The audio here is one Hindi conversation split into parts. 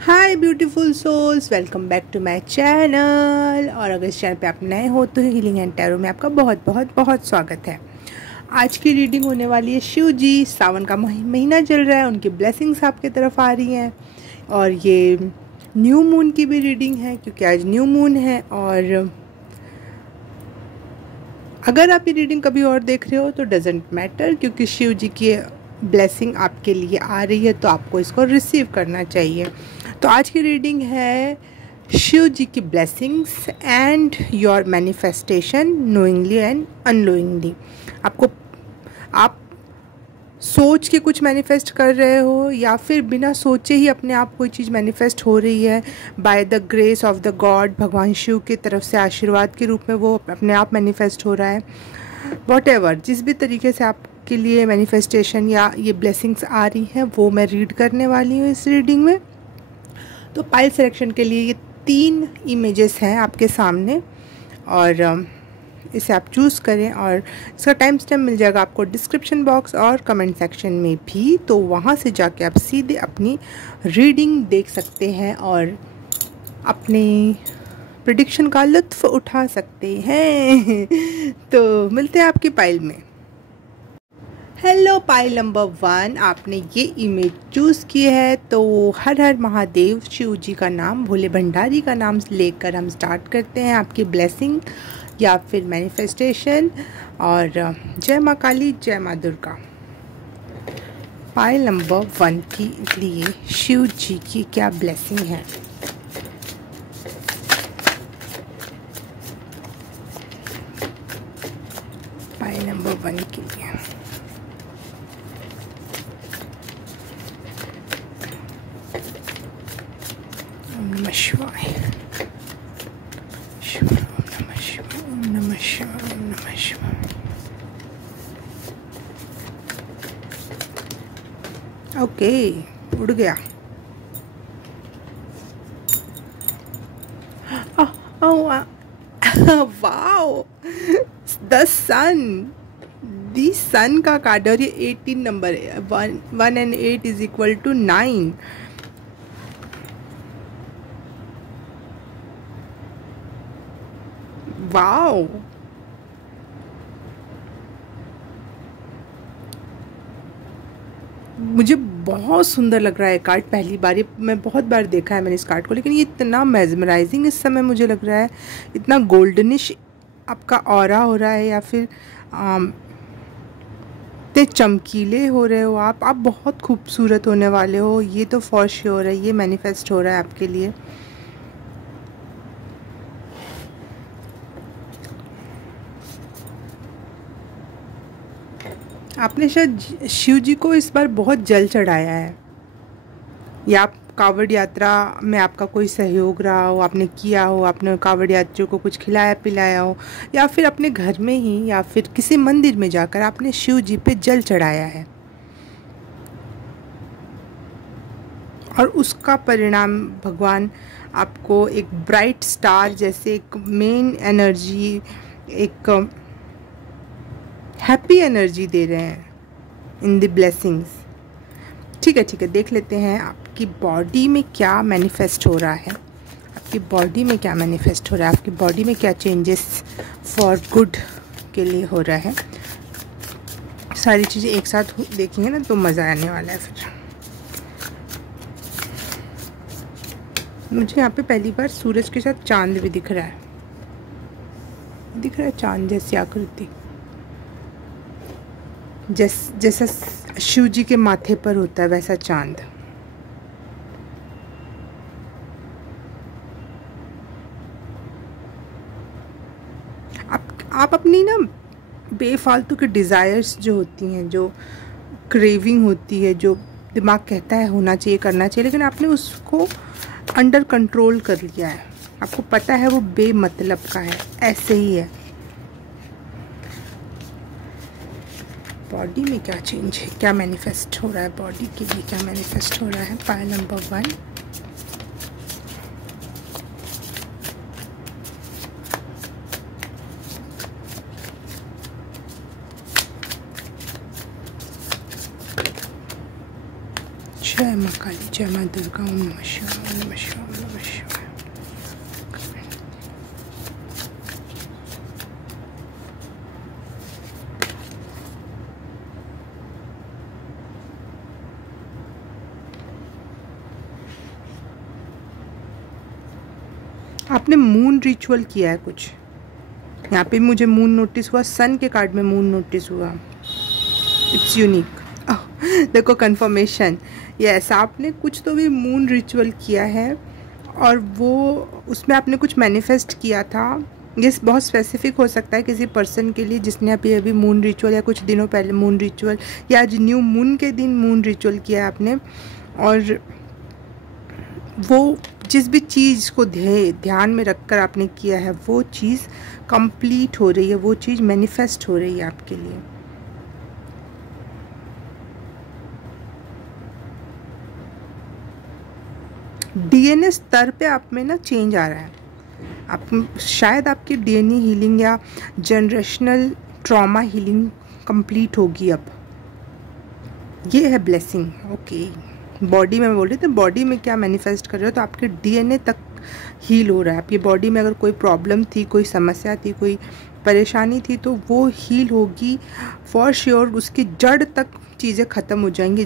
Hi beautiful souls, welcome back to my channel. और अगर इस चैनल पे आप नए हो तो हीलिंग एंड टैरो में आपका बहुत बहुत बहुत स्वागत है। आज की रीडिंग होने वाली है शिव जी। सावन का महीना चल रहा है, उनकी ब्लेसिंग्स आपके तरफ आ रही हैं। और ये न्यू मून की भी रीडिंग है क्योंकि आज न्यू मून है। और अगर आप ये रीडिंग कभी और देख रहे हो तो डजेंट मैटर, क्योंकि शिव जी की ब्लेसिंग आपके लिए आ रही है तो आपको इसको रिसीव करना चाहिए। तो आज की रीडिंग है शिव जी की blessings and your manifestation knowingly and unknowingly. आप सोच के कुछ मैनिफेस्ट कर रहे हो या फिर बिना सोचे ही अपने आप कोई चीज़ मैनिफेस्ट हो रही है by the grace of the God. भगवान शिव की तरफ से आशीर्वाद के रूप में वो अपने आप मैनिफेस्ट हो रहा है। वॉटेवर, जिस भी तरीके से आपके लिए मैनिफेस्टेशन या ये ब्लेसिंग्स आ रही हैं वो मैं रीड करने वाली हूँ इस रीडिंग में। तो पाइल सिलेक्शन के लिए ये 3 इमेजेस हैं आपके सामने और इसे आप चूज़ करें। और इसका टाइम स्टैम्प मिल जाएगा आपको डिस्क्रिप्शन बॉक्स और कमेंट सेक्शन में भी, तो वहाँ से जाके आप सीधे अपनी रीडिंग देख सकते हैं और अपने प्रेडिक्शन का लुत्फ़ उठा सकते हैं। तो मिलते हैं आपकी पाइल में। हेलो पाइल नंबर 1, आपने ये इमेज चूज़ की है। तो हर हर महादेव, शिव जी का नाम, भोले भंडारी का नाम लेकर हम स्टार्ट करते हैं आपकी ब्लेसिंग या फिर मैनिफेस्टेशन। और जय माँ काली, जय माँ दुर्गा। पाइल नंबर 1 के लिए शिव जी की क्या ब्लेसिंग है। पाइल नंबर 1 के लिए ओम नमः शिवाय, ओम नमः शिवाय, ओम नमः शिवाय, ओम नमः शिवाय। ओके, उड़ गया। वाओ, द सन, दी सन का कार्ड। और ये 18 नंबर है। 1 and 8 is equal to 9। Wow, मुझे बहुत सुंदर लग रहा है कार्ड। पहली बार, ये मैं बहुत बार देखा है मैंने इस कार्ड को, लेकिन ये इतना मेजमराइजिंग इस समय मुझे लग रहा है। इतना गोल्डनिश आपका ऑरा हो रहा है या फिर इतने चमकीले हो रहे हो आप बहुत खूबसूरत होने वाले हो। ये तो फॉर श्योर है, ये मैनिफेस्ट हो रहा है आपके लिए। आपने शायद शिव जी को इस बार बहुत जल चढ़ाया है, या आप कावड़ यात्रा में आपका कोई सहयोग रहा हो, आपने किया हो, आपने कावड़ यात्रियों को कुछ खिलाया पिलाया हो, या फिर अपने घर में ही या फिर किसी मंदिर में जाकर आपने शिव जी पे जल चढ़ाया है। और उसका परिणाम भगवान आपको एक ब्राइट स्टार जैसे एक मेन एनर्जी, एक हैप्पी एनर्जी दे रहे हैं इन द ब्लेसिंग्स। ठीक है, देख लेते हैं आपकी बॉडी में क्या मैनिफेस्ट हो रहा है। आपकी बॉडी में क्या मैनिफेस्ट हो रहा है, आपकी बॉडी में क्या चेंजेस फॉर गुड के लिए हो रहा है। सारी चीज़ें एक साथ देखेंगे ना तो मज़ा आने वाला है। फिर मुझे यहाँ पे पहली बार सूरज के साथ चांद भी दिख रहा है चांद जैसी आकृति, जैसा शिव जी के माथे पर होता है वैसा चांद। आप अपनी ना बेफालतू के डिज़ायर्स जो होती हैं, जो क्रेविंग होती है, जो दिमाग कहता है होना चाहिए, करना चाहिए, लेकिन आपने उसको अंडर कंट्रोल कर लिया है। आपको पता है वो बेमतलब का है, ऐसे ही है। बॉडी में क्या चेंज है, क्या मैनिफेस्ट हो रहा है, बॉडी के लिए क्या मैनिफेस्ट हो रहा है। पाइल नंबर 1, जय माँ काली, जय माँ दुर्गा, ओम नमः शिवाय, ओम नमः शिवाय, ओम नमः शिवाय। आपने मून रिचुअल किया है कुछ, यहाँ पे मुझे मून नोटिस हुआ, सन के कार्ड में मून नोटिस हुआ। It's unique. देखो कंफर्मेशन, यस आपने कुछ तो भी मून रिचुअल किया है और वो उसमें आपने कुछ मैनिफेस्ट किया था। ये बहुत स्पेसिफिक हो सकता है किसी पर्सन के लिए जिसने अभी मून रिचुअल या कुछ दिनों पहले मून रिचुअल या आज न्यू मून के दिन मून रिचुअल किया है आपने, और वो जिस भी चीज़ को ध्यान में रखकर आपने किया है वो चीज़ कंप्लीट हो रही है, वो चीज़ मैनिफेस्ट हो रही है आपके लिए। डीएनए स्तर पे आप में ना चेंज आ रहा है। आप शायद आपकी डीएनए हीलिंग या जनरेशनल ट्रॉमा हीलिंग कंप्लीट होगी अब। ये है ब्लेसिंग। ओके, बॉडी में बोल रही थी, बॉडी में क्या मैनिफेस्ट कर रहे हो, तो आपके डीएनए तक हील हो रहा है। आपकी बॉडी में अगर कोई प्रॉब्लम थी, कोई समस्या थी, कोई परेशानी थी, तो वो हील होगी फॉर श्योर। उसकी जड़ तक चीज़ें ख़त्म हो जाएंगी,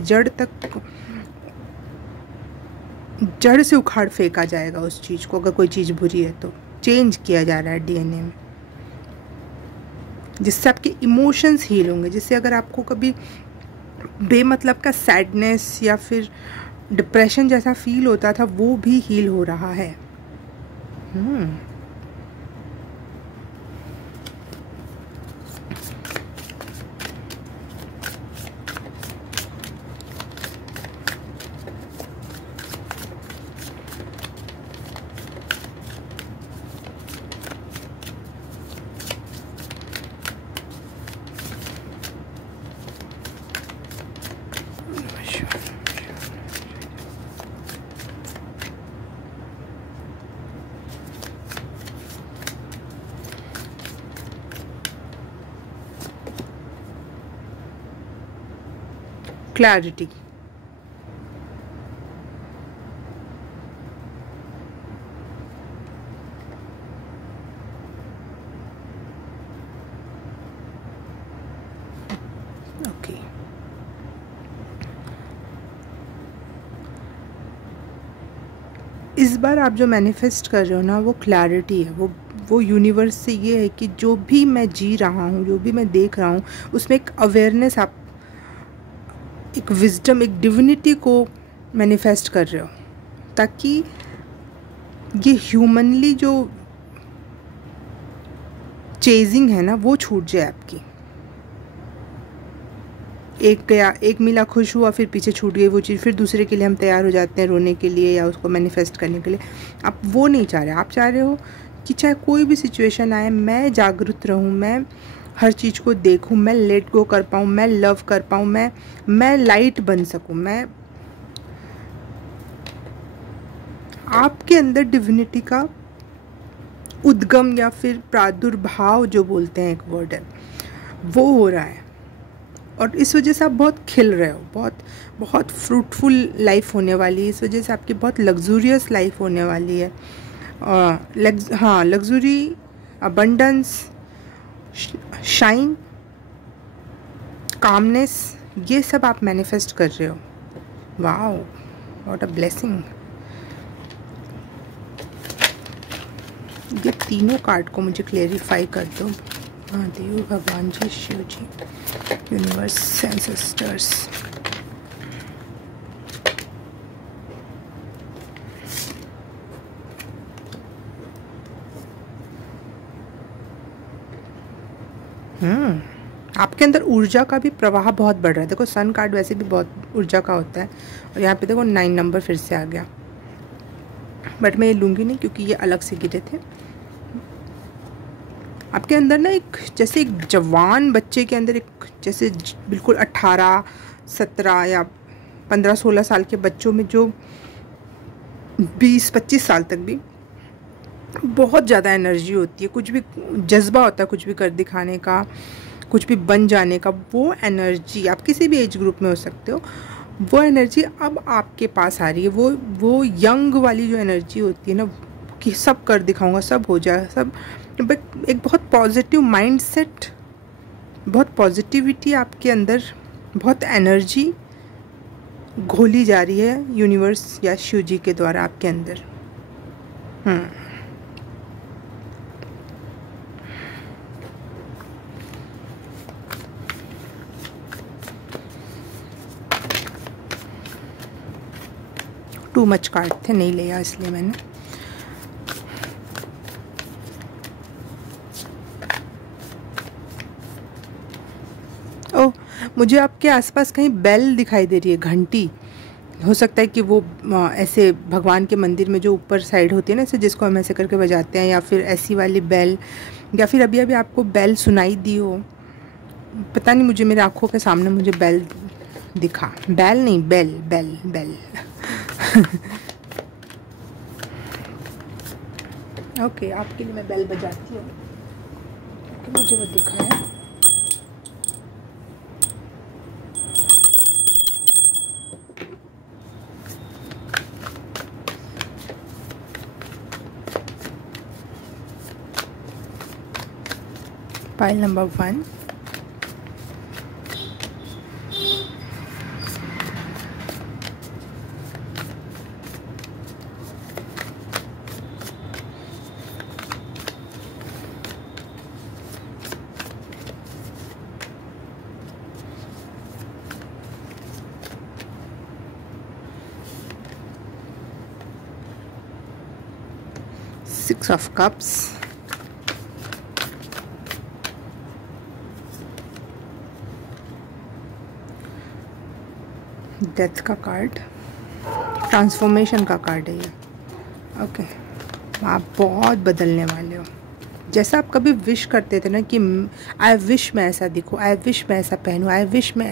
जड़ से उखाड़ फेंका जाएगा उस चीज़ को। अगर कोई चीज़ बुरी है तो चेंज किया जा रहा है डीएनए में, जिससे आपके इमोशंस हील होंगे। जिससे अगर आपको कभी बेमतलब का सैडनेस या फिर डिप्रेशन जैसा फील होता था, वो भी हील हो रहा है। Clarity, okay. इस बार आप जो मैनिफेस्ट कर रहे हो ना, वो क्लैरिटी है। वो यूनिवर्स से ये है कि जो भी मैं जी रहा हूँ, जो भी मैं देख रहा हूँ, उसमें एक अवेयरनेस, आप एक विजडम, एक डिविनिटी को मैनिफेस्ट कर रहे हो, ताकि ये ह्यूमनली जो चेजिंग है ना, वो छूट जाए आपकी। एक गया, एक मिला, खुश हुआ, फिर पीछे छूट गई वो चीज़, फिर दूसरे के लिए हम तैयार हो जाते हैं रोने के लिए या उसको मैनिफेस्ट करने के लिए। आप वो नहीं चाह रहे। आप चाह रहे हो कि चाहे कोई भी सिचुएशन आए, मैं जागरूक रहूँ, मैं हर चीज़ को देखूँ, मैं लेट गो कर पाऊँ, मैं लव कर पाऊँ, मैं लाइट बन सकूँ। मैं आपके अंदर डिविनिटी का उद्गम या फिर प्रादुर्भाव जो बोलते हैं, एक वर्ड है, वो हो रहा है। और इस वजह से आप बहुत खिल रहे हो, बहुत फ्रूटफुल लाइफ होने वाली है। इस वजह से आपकी बहुत लग्जूरियस लाइफ होने वाली है। हाँ, लग्जरी, अबंडेंस, शाइन, कामनेस, ये सब आप मैनिफेस्ट कर रहे हो। Wow, what a blessing. ये तीनों कार्ड को मुझे क्लेरिफाई कर दो। महादेव, भगवान जी, शिव जी, यूनिवर्स, एंसेस्टर्स। आपके अंदर ऊर्जा का भी प्रवाह बहुत बढ़ रहा है। देखो सन कार्ड वैसे भी बहुत ऊर्जा का होता है, और यहाँ पे देखो 9 नंबर फिर से आ गया। बट मैं ये लूँगी नहीं क्योंकि ये अलग से गिरे थे। आपके अंदर ना एक जैसे एक जवान बच्चे के अंदर एक जैसे बिल्कुल 18, 17 या 15, 16 साल के बच्चों में जो 20, 25 साल तक भी बहुत ज़्यादा एनर्जी होती है, कुछ भी जज्बा होता है, कुछ भी कर दिखाने का, कुछ भी बन जाने का। वो एनर्जी आप किसी भी एज ग्रुप में हो सकते हो, वो एनर्जी अब आपके पास आ रही है। वो यंग वाली जो एनर्जी होती है ना, कि सब कर दिखाऊंगा, सब हो जाए, सब एक बहुत पॉजिटिव माइंडसेट, बहुत पॉजिटिविटी आपके अंदर, बहुत एनर्जी घोली जा रही है यूनिवर्स या शिव जी के द्वारा आपके अंदर। टू मच कार्ड थे, नहीं लिया इसलिए मैंने। ओह, मुझे आपके आसपास कहीं बेल दिखाई दे रही है, घंटी। हो सकता है कि वो ऐसे भगवान के मंदिर में जो ऊपर साइड होती है ना, ऐसे जिसको हम ऐसे करके बजाते हैं, या फिर ऐसी वाली बेल, या फिर अभी अभी आपको बेल सुनाई दी हो, पता नहीं, मुझे मेरे आँखों के सामने मुझे बेल दिखा। बेल नहीं, बेल बेल बेल। ओके, आपके लिए मैं बेल बजाती हूँ, मुझे वो दिखा है। Pile number 1, Six of Cups, death का कार्ड, ट्रांसफॉर्मेशन का कार्ड है ये। ओके, आप बहुत बदलने वाले हो। जैसा आप कभी विश करते थे ना कि आई विश मैं ऐसा दिखूँ, आई विश मैं ऐसा पहनूँ, आई विश मैं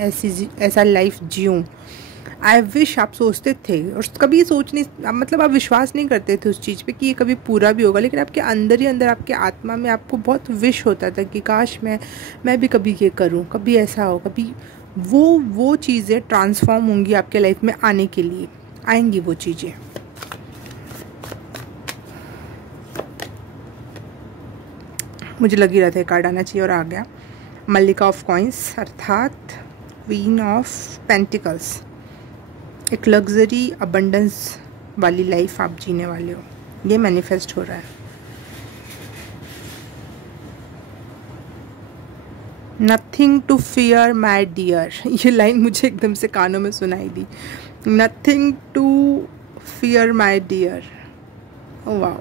ऐसा लाइफ जीऊँ, आई विश आप सोचते थे, और कभी सोच नहीं, मतलब आप विश्वास नहीं करते थे उस चीज़ पे कि ये कभी पूरा भी होगा, लेकिन आपके अंदर ही अंदर, आपके आत्मा में आपको बहुत विश होता था कि काश मैं भी कभी ये करूँ, कभी ऐसा हो, कभी वो चीज़ें ट्रांसफॉर्म होंगी आपके लाइफ में, आने के लिए आएंगी वो चीज़ें। मुझे लग ही रहा था ये कार्ड आना चाहिए और आ गया। मल्लिका ऑफ कॉइंस, अर्थात क्वीन ऑफ पेंटिकल्स। एक लग्जरी अबंडेंस वाली लाइफ आप जीने वाले हो, ये मैनिफेस्ट हो रहा है। Nothing to fear my dear, ये लाइन मुझे एकदम से कानों में सुनाई दी। Nothing to fear my dear. Oh वाह,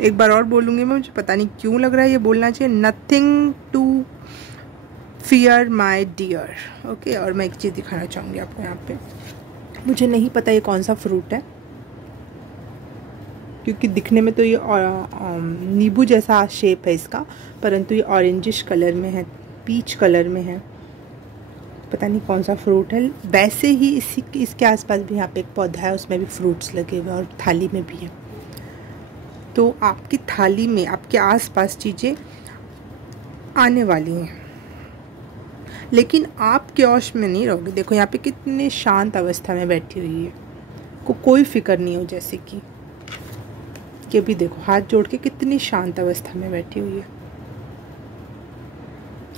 एक बार और बोलूँगी मैं, मुझे पता नहीं क्यों लग रहा है ये बोलना चाहिए। Nothing to fear my dear. Okay, और मैं एक चीज़ दिखाना चाहूँगी आपको यहाँ पे। मुझे नहीं पता ये कौन सा फ्रूट है, क्योंकि दिखने में तो ये नींबू जैसा शेप है इसका, परंतु ये ऑरेंजिश कलर में है, पीच कलर में है। पता नहीं कौन सा फ्रूट है। वैसे ही इसके आसपास भी यहाँ पे एक पौधा है, उसमें भी फ्रूट्स लगे हुए हैं, और थाली में भी है। तो आपकी थाली में, आपके आसपास चीज़ें आने वाली हैं, लेकिन आप क्योश में नहीं रहोगे। देखो यहाँ पे कितने शांत अवस्था में बैठी हुई है, कोई फिक्र नहीं हो, जैसे कि ये भी देखो हाथ जोड़ के कितनी शांत अवस्था में बैठी हुई है।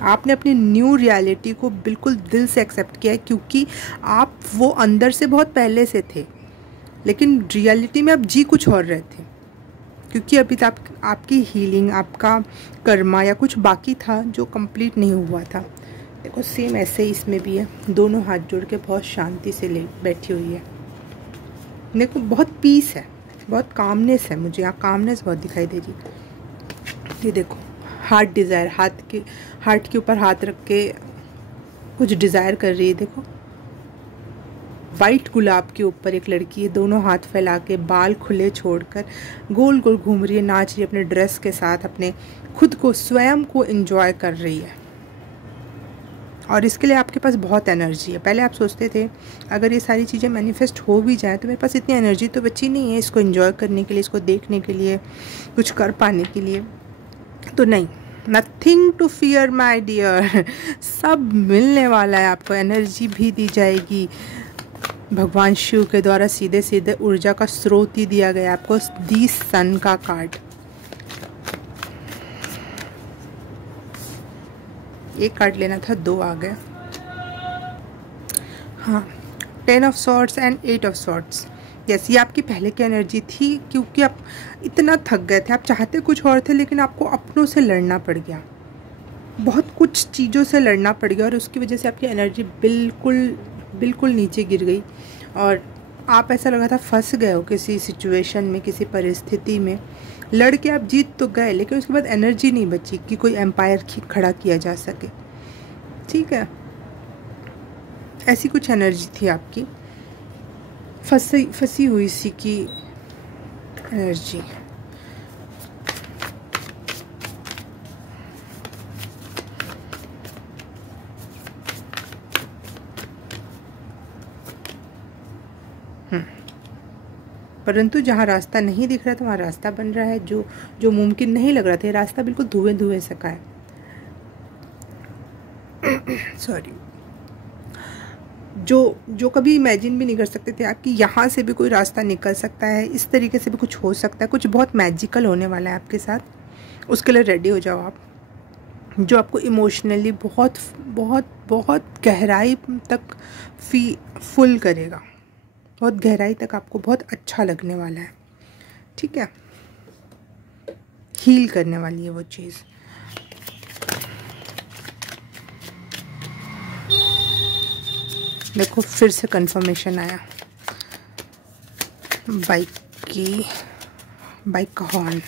आपने अपनी न्यू रियलिटी को बिल्कुल दिल से एक्सेप्ट किया है, क्योंकि आप वो अंदर से बहुत पहले से थे, लेकिन रियलिटी में आप जी कुछ और रहे थे, क्योंकि अभी तक आपकी हीलिंग, आपका कर्मा या कुछ बाकी था जो कंप्लीट नहीं हुआ था। देखो सेम ऐसे ही इसमें भी है, दोनों हाथ जोड़ के बहुत शांति से बैठी हुई है। देखो बहुत पीस है, बहुत कामनेस है, मुझे यहाँ कामनेस बहुत दिखाई दे रही है। ये देखो हार्ट डिज़ायर, हार्ट के ऊपर हाथ रख के कुछ डिज़ायर कर रही है। देखो वाइट गुलाब के ऊपर एक लड़की है, दोनों हाथ फैला के, बाल खुले छोड़कर गोल गोल घूम रही है, नाच रही है अपने ड्रेस के साथ, अपने खुद को, स्वयं को एंजॉय कर रही है। और इसके लिए आपके पास बहुत एनर्जी है। पहले आप सोचते थे अगर ये सारी चीज़ें मैनिफेस्ट हो भी जाए तो मेरे पास इतनी एनर्जी तो बची नहीं है इसको एंजॉय करने के लिए, इसको देखने के लिए, कुछ कर पाने के लिए। तो नहीं, nothing to fear my dear. सब मिलने वाला है आपको, एनर्जी भी दी जाएगी। भगवान शिव के द्वारा सीधे सीधे ऊर्जा का स्रोत ही दिया गया आपको, दी सन का कार्ड। एक कार्ड लेना था, 2 आ गए। हाँ, 10 of swords and 8 of swords. Yes, ये आपकी पहले की एनर्जी थी, क्योंकि आप इतना थक गए थे। आप चाहते कुछ और थे, लेकिन आपको अपनों से लड़ना पड़ गया, बहुत कुछ चीज़ों से लड़ना पड़ गया, और उसकी वजह से आपकी एनर्जी बिल्कुल नीचे गिर गई। और आप, ऐसा लगा था फंस गए हो किसी सिचुएशन में, किसी परिस्थिति में। लड़ के आप जीत तो गए, लेकिन उसके बाद एनर्जी नहीं बची कि कोई एम्पायर खड़ा किया जा सके। ठीक है, ऐसी कुछ एनर्जी थी आपकी, फंसी हुई सी की एनर्जी। परंतु जहाँ रास्ता नहीं दिख रहा था वहाँ रास्ता बन रहा है। जो मुमकिन नहीं लग रहा था, ये रास्ता बिल्कुल धुएं से का है। सॉरी। जो कभी इमेजिन भी नहीं कर सकते थे आप कि यहाँ से भी कोई रास्ता निकल सकता है, इस तरीके से भी कुछ हो सकता है, कुछ बहुत मैजिकल होने वाला है आपके साथ। उसके लिए रेडी हो जाओ आप, जो आपको इमोशनली बहुत गहराई तक फुल करेगा, बहुत गहराई तक आपको बहुत अच्छा लगने वाला है। ठीक है, हील करने वाली है वो चीज़। देखो, फिर से कंफर्मेशन आया बाइक का हॉर्न।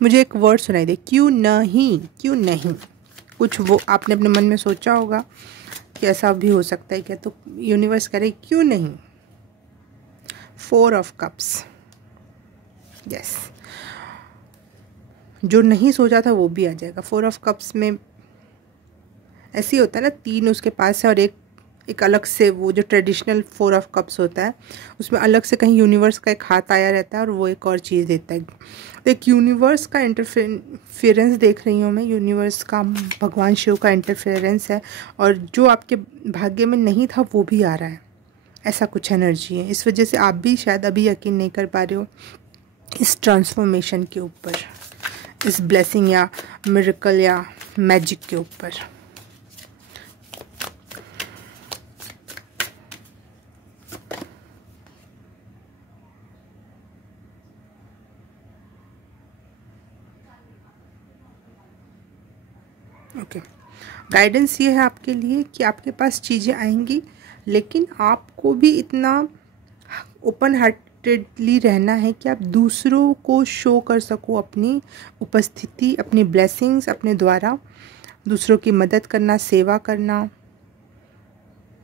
मुझे एक वर्ड सुनाई दे, क्यों नहीं। कुछ वो आपने अपने मन में सोचा होगा कि ऐसा भी हो सकता है क्या, तो यूनिवर्स करे क्यों नहीं। 4 ऑफ कप्स। यस, जो नहीं सोचा था वो भी आ जाएगा। 4 ऑफ कप्स में ऐसे ही होता है ना, 3 उसके पास है और एक अलग से, वो जो ट्रेडिशनल 4 ऑफ कप्स होता है उसमें अलग से कहीं यूनिवर्स का एक हाथ आया रहता है और वो एक और चीज़ देता है। तो एक यूनिवर्स का इंटरफेरेंस देख रही हूँ मैं, यूनिवर्स का, भगवान शिव का इंटरफेरेंस है, और जो आपके भाग्य में नहीं था वो भी आ रहा है। ऐसा कुछ एनर्जी है। इस वजह से आप भी शायद अभी यकीन नहीं कर पा रहे हो इस ट्रांसफॉर्मेशन के ऊपर, इस ब्लेसिंग या मिरेकल या मैजिक के ऊपर। ओके, गाइडेंस ये है आपके लिए कि आपके पास चीज़ें आएंगी, लेकिन आपको भी इतना ओपन हार्टेडली रहना है कि आप दूसरों को शो कर सको अपनी उपस्थिति, अपनी ब्लेसिंग्स अपने द्वारा, दूसरों की मदद करना, सेवा करना,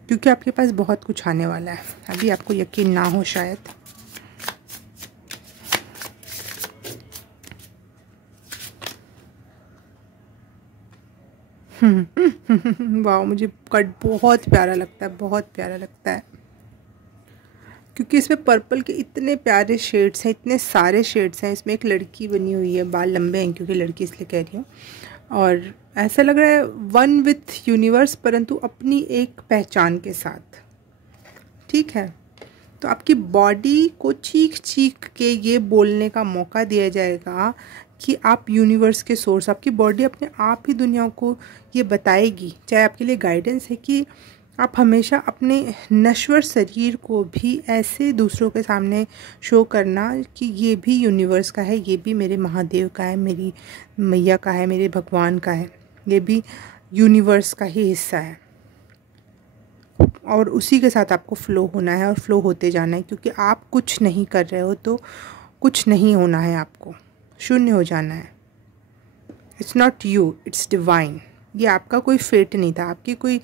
क्योंकि आपके पास बहुत कुछ आने वाला है। अभी आपको यकीन ना हो शायद। वाह, मुझे कट बहुत प्यारा लगता है, बहुत प्यारा लगता है, क्योंकि इसमें पर्पल के इतने प्यारे शेड्स हैं, इतने सारे शेड्स हैं। इसमें एक लड़की बनी हुई है, बाल लंबे हैं क्योंकि लड़की इसलिए कह रही हूँ, और ऐसा लग रहा है वन विथ यूनिवर्स, परंतु अपनी एक पहचान के साथ। ठीक है, तो आपकी बॉडी को चीख के ये बोलने का मौका दिया जाएगा कि आप यूनिवर्स के सोर्स। आपकी बॉडी अपने आप ही दुनिया को ये बताएगी, चाहे आपके लिए गाइडेंस है कि आप हमेशा अपने नश्वर शरीर को भी ऐसे दूसरों के सामने शो करना कि ये भी यूनिवर्स का है, ये भी मेरे महादेव का है, मेरी मैया का है, मेरे भगवान का है, ये भी यूनिवर्स का ही हिस्सा है। और उसी के साथ आपको फ़्लो होना है और फ्लो होते जाना है, क्योंकि आप कुछ नहीं कर रहे हो तो कुछ नहीं होना है, आपको शून्य हो जाना है। It's not you, it's divine. ये आपका कोई फेट नहीं था, आपकी कोई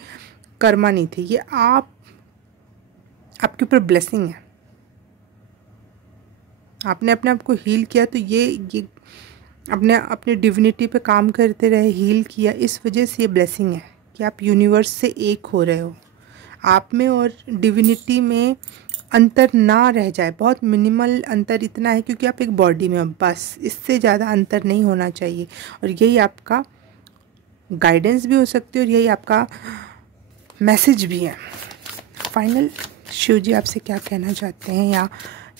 कर्मा नहीं थी, ये आपके ऊपर ब्लेसिंग है। आपने अपने आप को हील किया, तो ये अपने डिविनिटी पे काम करते रहे, हील किया, इस वजह से ये ब्लेसिंग है कि आप यूनिवर्स से एक हो रहे हो। आप में और डिविनिटी में अंतर ना रह जाए, बहुत मिनिमल अंतर इतना है क्योंकि आप एक बॉडी में हो, बस इससे ज़्यादा अंतर नहीं होना चाहिए। और यही आपका गाइडेंस भी हो सकती है और यही आपका मैसेज भी है। फाइनल शिव जी आपसे क्या कहना चाहते हैं या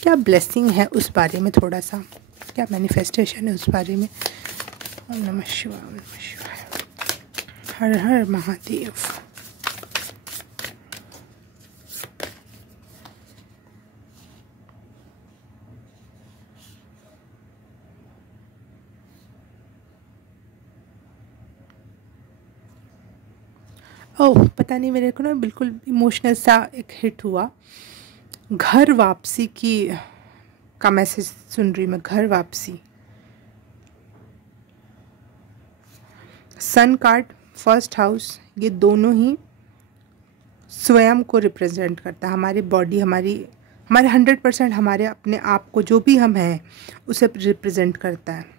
क्या ब्लेसिंग है उस बारे में, थोड़ा सा क्या मैनिफेस्टेशन है उस बारे में। ओम नमः शिवाय, ओम नमः शिवाय, हर हर महादेव। ओह पता नहीं, मेरे को ना बिल्कुल इमोशनल सा एक हिट हुआ। घर वापसी की का मैसेज सुन रही मैं, घर वापसी। सन कार्ड, फर्स्ट हाउस, ये दोनों ही स्वयं को रिप्रेजेंट करता है। हमारी बॉडी, हमारे 100% हमारे अपने आप को, जो भी हम हैं उसे रिप्रेजेंट करता है।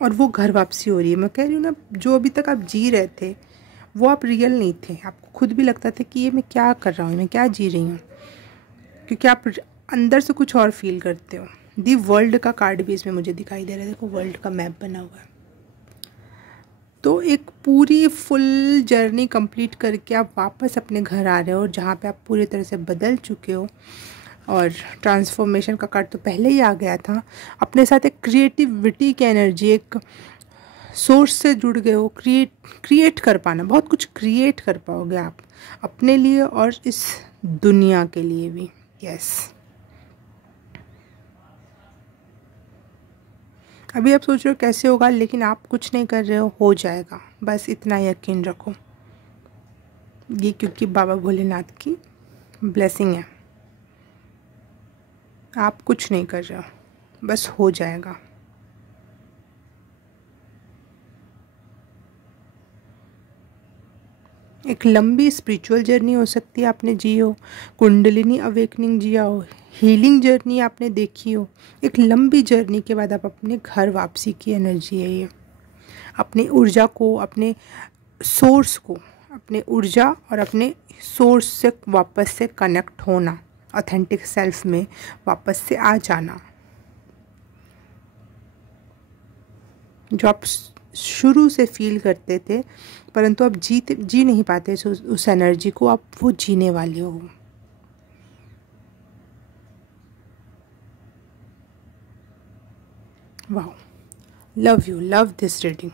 और वो घर वापसी हो रही है। मैं कह रही हूँ ना, जो अभी तक आप जी रहे थे वो आप रियल नहीं थे। आपको खुद भी लगता था कि ये मैं क्या कर रहा हूँ, मैं क्या जी रही हूँ, क्योंकि आप अंदर से कुछ और फील करते हो। दी वर्ल्ड का कार्ड भी इसमें मुझे दिखाई दे रहा है। देखो वर्ल्ड का मैप बना हुआ है। तो एक पूरी फुल जर्नी कंप्लीट करके आप वापस अपने घर आ रहे हो, जहाँ पे आप पूरी तरह से बदल चुके हो। और ट्रांसफॉर्मेशन का कार्ड तो पहले ही आ गया था। अपने साथ एक क्रिएटिविटी की एनर्जी, एक सोर्स से जुड़ गए हो। क्रिएट कर पाना, बहुत कुछ क्रिएट कर पाओगे आप अपने लिए और इस दुनिया के लिए भी। यस, अभी आप सोच रहे हो कैसे होगा, लेकिन आप कुछ नहीं कर रहे हो जाएगा, बस इतना यकीन रखो। ये क्योंकि बाबा भोलेनाथ की ब्लेसिंग है। आप कुछ नहीं कर रहे हो, बस हो जाएगा। एक लंबी स्पिरिचुअल जर्नी हो सकती है, आपने जी हो, कुंडलिनी अवेकनिंग जिया हो, हीलिंग जर्नी आपने देखी हो। एक लंबी जर्नी के बाद आप अपने घर वापसी की एनर्जी है ये। अपनी ऊर्जा को, अपने सोर्स को, अपने ऊर्जा और अपने सोर्स से वापस से कनेक्ट होना, ऑथेंटिक सेल्फ में वापस से आ जाना। जो आप शुरू से फील करते थे परंतु अब जी नहीं पाते उस एनर्जी को, आप वो जीने वाले हो। वाह, love you, love this reading,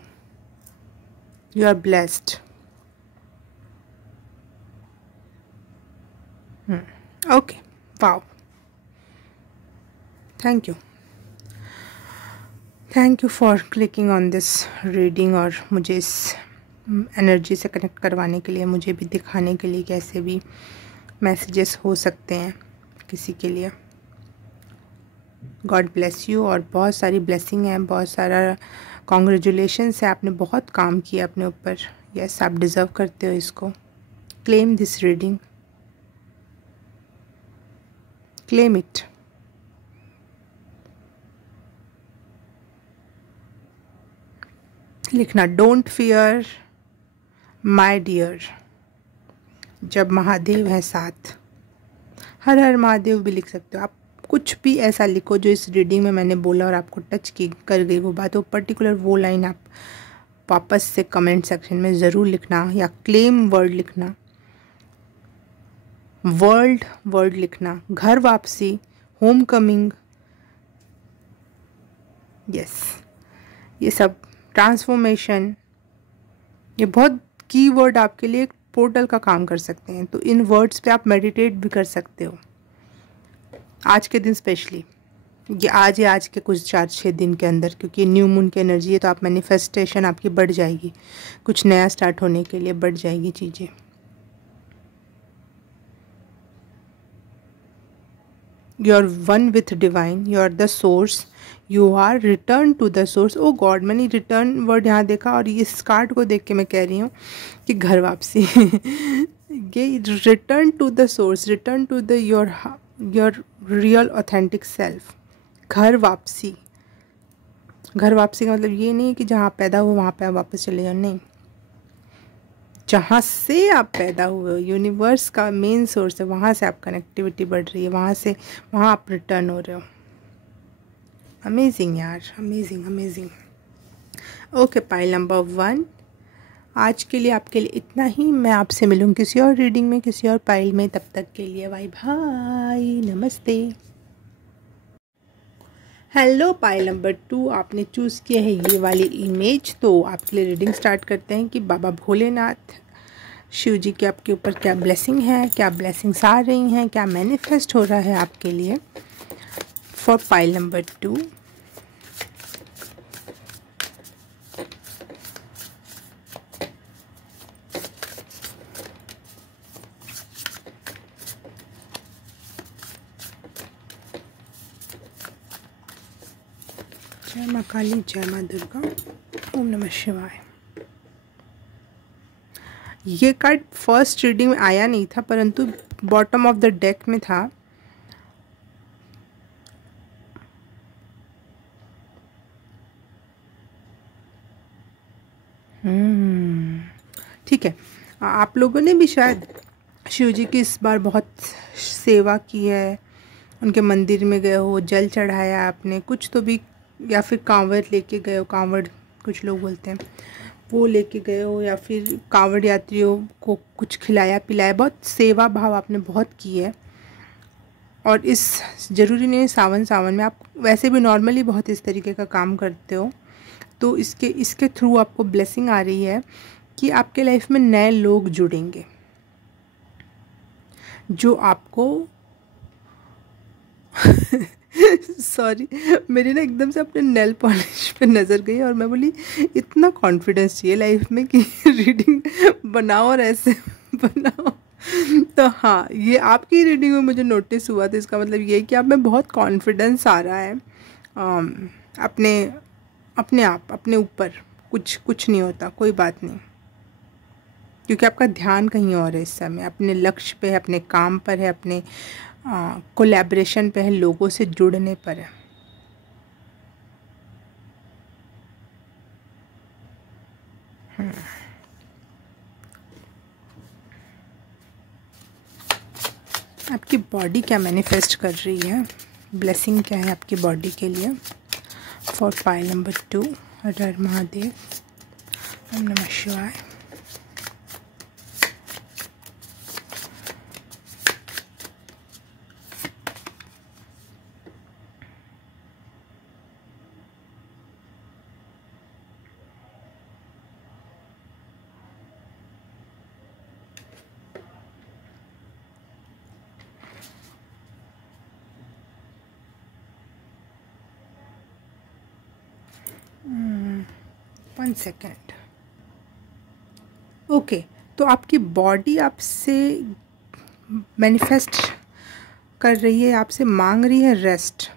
you are blessed. Okay, वाह, thank you, thank you for clicking on this reading और मुझे इस एनर्जी से कनेक्ट करवाने के लिए, मुझे भी दिखाने के लिए कैसे भी मैसेजेस हो सकते हैं किसी के लिए। गॉड ब्लेस यू, और बहुत सारी ब्लेसिंग है, बहुत सारा कॉन्ग्रेचुलेशंस है। आपने बहुत काम किया अपने ऊपर। यस, आप डिज़र्व करते हो इसको। Claim this reading, claim it. लिखना, डोंट फियर माय डियर, जब महादेव है साथ। हर हर महादेव भी लिख सकते हो आप। कुछ भी ऐसा लिखो जो इस रीडिंग में मैंने बोला और आपको टच की कर गई वो बात, वो पर्टिकुलर वो लाइन आप वापस से कमेंट सेक्शन में ज़रूर लिखना, या क्लेम वर्ड लिखना, वर्ड लिखना, घर वापसी, होम कमिंग, यस, ये सब ट्रांसफॉर्मेशन, ये बहुत की वर्ड आपके लिए एक पोर्टल का काम कर सकते हैं। तो इन वर्ड्स पे आप मेडिटेट भी कर सकते हो आज के दिन स्पेशली। ये आज या आज के कुछ 4-6 दिन के अंदर, क्योंकि न्यू मून की एनर्जी है, तो आप मैनिफेस्टेशन आपकी बढ़ जाएगी, कुछ नया स्टार्ट होने के लिए बढ़ जाएगी चीज़ें। You are one with divine, you are the source, you are return to the source. O God, मैंने रिटर्न वर्ड यहाँ देखा और इस कार्ड को देख के मैं कह रही हूँ कि घर वापसी ये return to the source, return to the your real authentic self. घर वापसी, घर वापसी का मतलब ये नहीं कि जहाँ पैदा हो वहाँ पे आप वापस चले जाओ, नहीं। जहाँ से आप पैदा हुए हो, यूनिवर्स का मेन सोर्स है, वहाँ से आप कनेक्टिविटी बढ़ रही है, वहाँ आप रिटर्न हो रहे हो। अमेजिंग यार, amazing amazing. Okay, pile number 1 आज के लिए आपके लिए इतना ही। मैं आपसे मिलूँ किसी और रीडिंग में, किसी और पाइल में। तब तक के लिए बाय बाय, नमस्ते। हेलो, पाइल नंबर 2 आपने चूज़ किया है ये वाली इमेज। तो आपके लिए रीडिंग स्टार्ट करते हैं कि बाबा भोलेनाथ शिव जी के आपके ऊपर क्या ब्लेसिंग है, क्या ब्लेसिंग्स आ रही हैं, क्या मैनिफेस्ट हो रहा है आपके लिए फॉर पाइल नंबर 2। जय माँ काली, जय माँ दुर्गा, ओम नमः शिवाय। ये कार्ड फर्स्ट रीडिंग में आया नहीं था, परंतु बॉटम ऑफ द डेक में था। ठीक है, आप लोगों ने भी शायद शिव जी की इस बार बहुत सेवा की है, उनके मंदिर में गए हो, जल चढ़ाया आपने कुछ तो भी, या फिर कांवड़ लेके गए हो, कांवड़ कुछ लोग बोलते हैं, वो लेके गए हो, या फिर कांवड़ यात्रियों को कुछ खिलाया पिलाया, बहुत सेवा भाव आपने बहुत की है। और इस ज़रूरी नहीं सावन में, आप वैसे भी नॉर्मली बहुत इस तरीके का काम करते हो, तो इसके थ्रू आपको ब्लेसिंग आ रही है कि आपके लाइफ में नए लोग जुड़ेंगे जो आपको सॉरी, मेरी ना एकदम से अपने नेल पॉलिश पे नज़र गई और मैं बोली इतना कॉन्फिडेंस चाहिए लाइफ में कि रीडिंग बनाओ और ऐसे बनाओ। तो हाँ, ये आपकी रीडिंग में मुझे नोटिस हुआ, तो इसका मतलब ये है कि आप में बहुत कॉन्फिडेंस आ रहा है अपने ऊपर। कुछ नहीं होता, कोई बात नहीं, क्योंकि आपका ध्यान कहीं और है इस समय, अपने लक्ष्य पे है, अपने काम पर है, अपने कोलैबोरेशन पे है, लोगों से जुड़ने पर है। आपकी बॉडी क्या मैनिफेस्ट कर रही है, ब्लेसिंग क्या है आपकी बॉडी के लिए फॉर पाइल नंबर 2। हर हर महादेव, ओम नमः शिवाय। One second. ओके, तो आपकी बॉडी आपसे मैनिफेस्ट कर रही है, आपसे मांग रही है रेस्ट,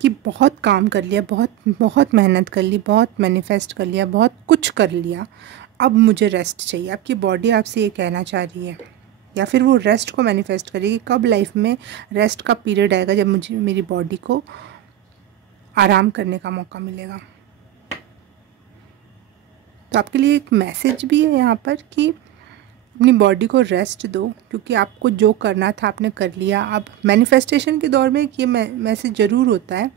कि बहुत काम कर लिया, बहुत मेहनत कर ली, बहुत मैनिफेस्ट कर लिया, बहुत कुछ कर लिया, अब मुझे रेस्ट चाहिए। आपकी बॉडी आपसे ये कहना चाह रही है, या फिर वो रेस्ट को मैनिफेस्ट करेगी। कब लाइफ में रेस्ट का पीरियड आएगा जब मुझे मेरी बॉडी को आराम करने का मौका मिलेगा। तो आपके लिए एक मैसेज भी है यहाँ पर कि अपनी बॉडी को रेस्ट दो, क्योंकि आपको जो करना था आपने कर लिया। अब मैनिफेस्टेशन के दौर में ये मैसेज ज़रूर होता है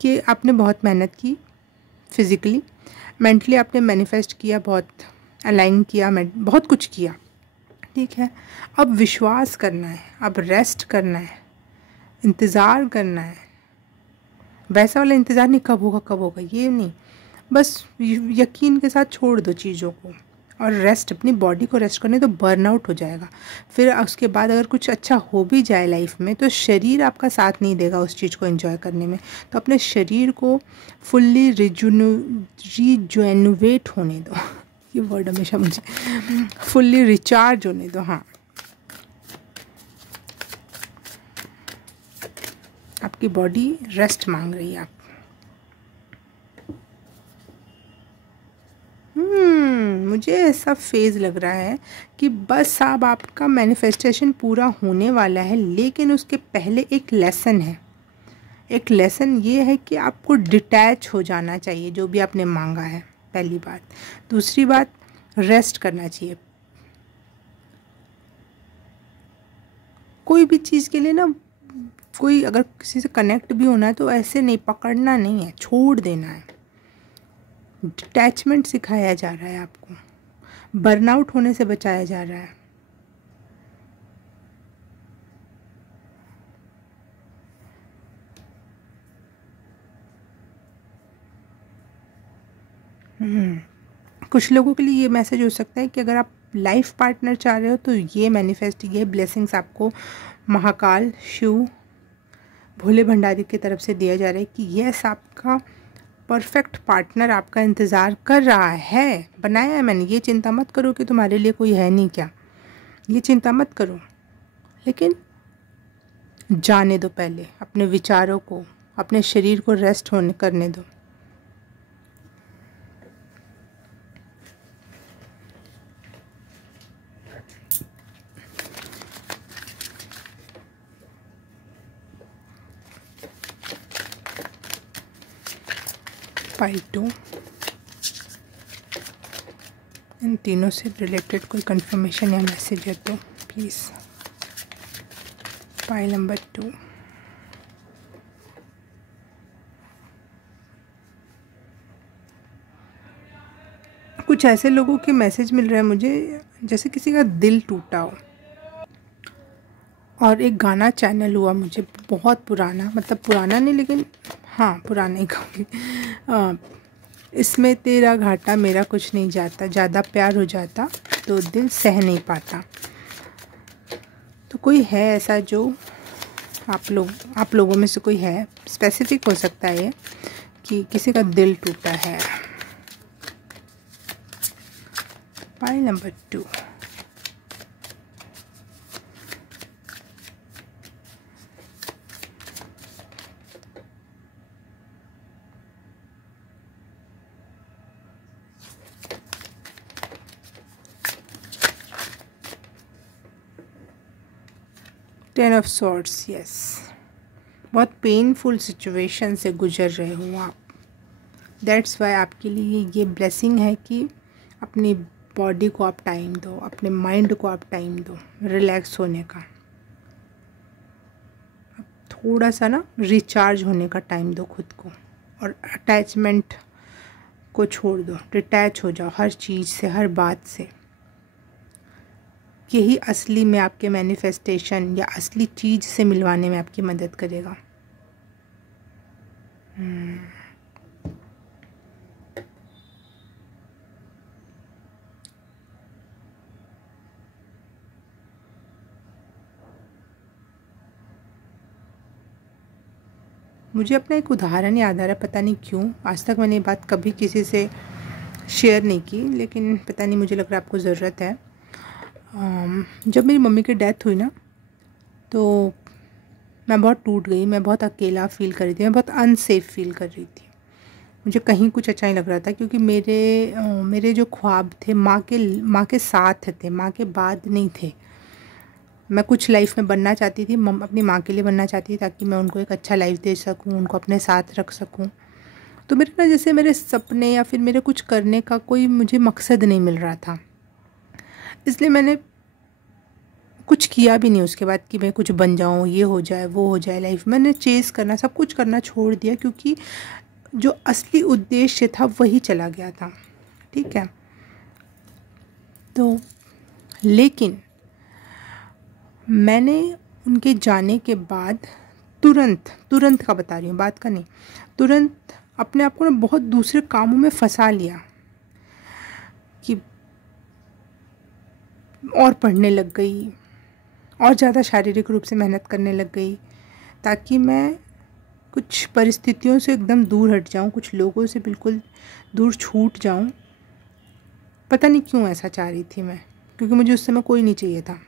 कि आपने बहुत मेहनत की, फिज़िकली मेंटली आपने मैनिफेस्ट किया, बहुत अलाइन किया, बहुत कुछ किया, ठीक है। अब विश्वास करना है, अब रेस्ट करना है, इंतज़ार करना है। वैसा वाला इंतज़ार नहीं कब होगा ये नहीं, बस यकीन के साथ छोड़ दो चीज़ों को और रेस्ट, अपनी बॉडी को रेस्ट करने। तो बर्नआउट हो जाएगा। फिर उसके बाद अगर कुछ अच्छा हो भी जाए लाइफ में, तो शरीर आपका साथ नहीं देगा उस चीज़ को एंजॉय करने में। तो अपने शरीर को फुल्ली रिजुएनुवेट होने दो ये वर्ड हमेशा मुझे, फुल्ली रिचार्ज होने दो। हाँ, आपकी बॉडी रेस्ट मांग रही है। आप मुझे ऐसा फेज़ लग रहा है कि बस अब आपका मैनिफेस्टेशन पूरा होने वाला है, लेकिन उसके पहले एक लेसन है। एक लेसन ये है कि आपको डिटैच हो जाना चाहिए जो भी आपने मांगा है, पहली बात। दूसरी बात, रेस्ट करना चाहिए। कोई भी चीज़ के लिए ना, कोई अगर किसी से कनेक्ट भी होना है तो ऐसे नहीं, पकड़ना नहीं है, छोड़ देना है। डिटैचमेंट सिखाया जा रहा है आपको, बर्नआउट होने से बचाया जा रहा है। कुछ लोगों के लिए ये मैसेज हो सकता है कि अगर आप लाइफ पार्टनर चाह रहे हो तो ये मैनिफेस्ट, ये ब्लेसिंग्स आपको महाकाल, शिव, भोले भंडारी की तरफ से दिया जा रहा है कि यस, आपका परफेक्ट पार्टनर आपका इंतज़ार कर रहा है। बनाया है मैंने। ये चिंता मत करो कि तुम्हारे लिए कोई है नहीं क्या, ये चिंता मत करो, लेकिन जाने दो पहले अपने विचारों को, अपने शरीर को रेस्ट होने करने दो। पाइल 2, इन तीनों से रिलेटेड कोई कंफर्मेशन या मैसेज है तो प्लीज़। पाइल नंबर 2, कुछ ऐसे लोगों के मैसेज मिल रहे हैं मुझे जैसे किसी का दिल टूटा हो, और एक गाना चैनल हुआ मुझे बहुत पुराना, मतलब पुराना नहीं लेकिन हाँ पुराने का। इसमें तेरा घाटा मेरा कुछ नहीं जाता, ज़्यादा प्यार हो जाता तो दिल सह नहीं पाता। तो कोई है ऐसा जो आप लोगों में से कोई है, स्पेसिफिक हो सकता है ये, कि किसी का दिल टूटा है। Pile number 2, ten of swords. Yes, बहुत पेनफुल सिचुएशन से गुजर रहे हो आप। दैट्स वाई आपके लिए ये ब्लेसिंग है कि अपनी बॉडी को आप टाइम दो, अपने माइंड को आप टाइम दो रिलैक्स होने का, थोड़ा सा ना रिचार्ज होने का टाइम दो खुद को, और अटैचमेंट को छोड़ दो, डिटैच हो जाओ हर चीज़ से, हर बात से। यही असली में आपके मैनिफेस्टेशन या असली चीज़ से मिलवाने में आपकी मदद करेगा। मुझे अपना एक उदाहरण याद आ रहा है, पता नहीं क्यों आज तक मैंने ये बात कभी किसी से शेयर नहीं की, लेकिन पता नहीं मुझे लग रहा है आपको ज़रूरत है। जब मेरी मम्मी की डेथ हुई ना, तो मैं बहुत टूट गई, मैं बहुत अकेला फ़ील कर रही थी, मैं बहुत अनसेफ फ़ील कर रही थी। मुझे कहीं कुछ अच्छा नहीं लग रहा था, क्योंकि मेरे जो ख्वाब थे माँ के साथ थे, माँ के बाद नहीं थे। मैं कुछ लाइफ में बनना चाहती थी, अपनी माँ के लिए बनना चाहती थी, ताकि मैं उनको एक अच्छा लाइफ दे सकूँ, उनको अपने साथ रख सकूँ। तो मेरे ना जैसे मेरे सपने या फिर मेरे कुछ करने का कोई मुझे मकसद नहीं मिल रहा था, इसलिए मैंने कुछ किया भी नहीं उसके बाद कि मैं कुछ बन जाऊँ, ये हो जाए, वो हो जाए लाइफ। मैंने चेज़ करना, सब कुछ करना छोड़ दिया, क्योंकि जो असली उद्देश्य था वही चला गया था। ठीक है, तो लेकिन मैंने उनके जाने के बाद तुरंत का बता रही हूँ, बात का नहीं, तुरंत अपने आप को ना बहुत दूसरे कामों में फंसा लिया, कि और पढ़ने लग गई, और ज़्यादा शारीरिक रूप से मेहनत करने लग गई, ताकि मैं कुछ परिस्थितियों से एकदम दूर हट जाऊँ, कुछ लोगों से बिल्कुल दूर छूट जाऊँ। पता नहीं क्यों ऐसा चाह रही थी मैं, क्योंकि मुझे उस समय कोई नहीं चाहिए था।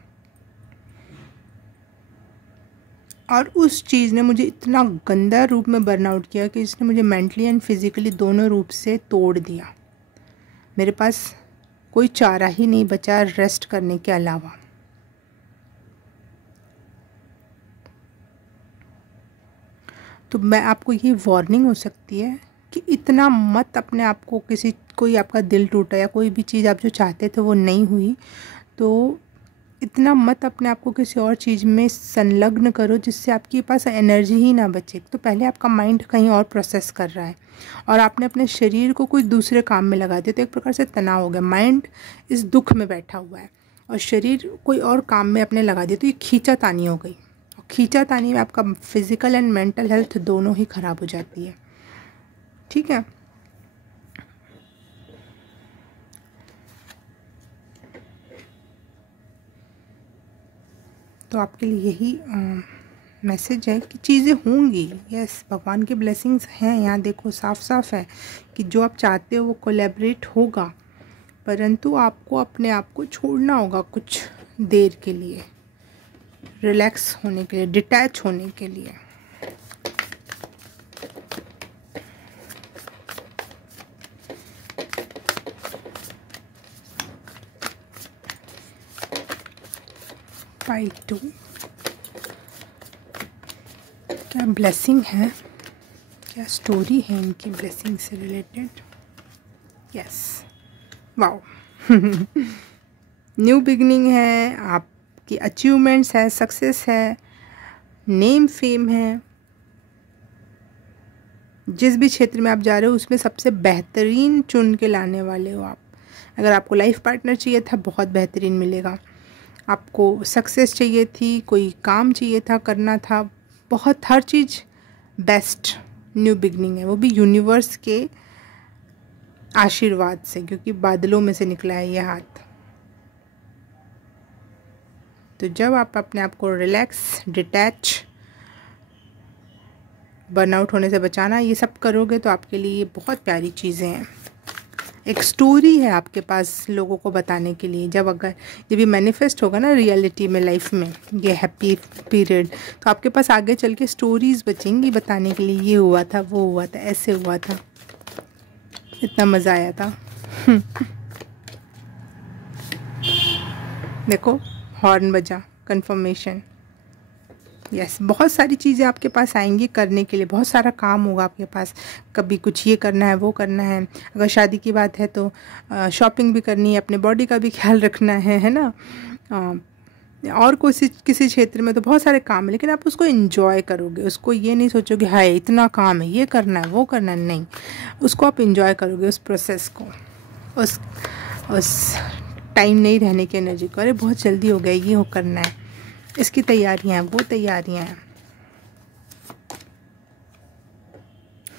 और उस चीज़ ने मुझे इतना गंदा रूप में बर्नआउट किया कि इसने मुझे मेंटली एंड फिज़िकली दोनों रूप से तोड़ दिया। मेरे पास कोई चारा ही नहीं बचा रेस्ट करने के अलावा। तो मैं आपको ये वार्निंग हो सकती है कि इतना मत अपने आप को, कोई आपका दिल टूटा या कोई भी चीज़ आप जो चाहते थे वो नहीं हुई, तो इतना मत अपने आप को किसी और चीज़ में संलग्न करो जिससे आपके पास एनर्जी ही ना बचे। तो पहले आपका माइंड कहीं और प्रोसेस कर रहा है और आपने अपने शरीर को कोई दूसरे काम में लगा दिया, तो एक प्रकार से तनाव हो गया। माइंड इस दुख में बैठा हुआ है और शरीर कोई और काम में अपने लगा दिया, तो ये खींचातानी हो गई। और खींचातानी में आपका फिज़िकल एंड मेंटल हेल्थ दोनों ही ख़राब हो जाती है। ठीक है, तो आपके लिए यही मैसेज है कि चीज़ें होंगी। यस, भगवान की ब्लेसिंग्स हैं। यहाँ देखो साफ साफ है कि जो आप चाहते हो वो कोलैबोरेट होगा, परंतु आपको अपने आप को छोड़ना होगा कुछ देर के लिए, रिलैक्स होने के लिए, डिटैच होने के लिए। पाई 2 क्या ब्लेसिंग है, क्या स्टोरी है इनकी ब्लेसिंग से related. Yes, wow new beginning है, आपकी अचीवमेंट्स है, सक्सेस है, नेम फेम है। जिस भी क्षेत्र में आप जा रहे हो उसमें सबसे बेहतरीन चुन के लाने वाले हो आप। अगर आपको लाइफ पार्टनर चाहिए था, बहुत बेहतरीन मिलेगा। आपको सक्सेस चाहिए थी, कोई काम चाहिए था, करना था, बहुत हर चीज़ बेस्ट न्यू बिगनिंग है, वो भी यूनिवर्स के आशीर्वाद से, क्योंकि बादलों में से निकला है ये हाथ। तो जब आप अपने आप को रिलैक्स, डिटैच, बर्नआउट होने से बचाना, ये सब करोगे तो आपके लिए ये बहुत प्यारी चीज़ें हैं। एक स्टोरी है आपके पास लोगों को बताने के लिए। जब ये मैनिफेस्ट होगा ना रियलिटी में, लाइफ में, ये हैप्पी पीरियड, तो आपके पास आगे चल के स्टोरीज बचेंगी बताने के लिए। ये हुआ था, वो हुआ था, ऐसे हुआ था, इतना मज़ा आया था। देखो हॉर्न बजा, कंफर्मेशन। यस, बहुत सारी चीज़ें आपके पास आएंगी करने के लिए, बहुत सारा काम होगा आपके पास। कभी कुछ ये करना है, वो करना है। अगर शादी की बात है तो शॉपिंग भी करनी है, अपने बॉडी का भी ख्याल रखना है ना। और किसी क्षेत्र में तो बहुत सारे काम है, लेकिन आप उसको एंजॉय करोगे। उसको ये नहीं सोचोगे हाय इतना काम है, ये करना है, वो करना है, नहीं। उसको आप एंजॉय करोगे, उस प्रोसेस को, उस टाइम नहीं रहने की एनर्जी को। अरे बहुत जल्दी हो गया, ये हो करना है, इसकी तैयारियां हैं, वो तैयारियां हैं।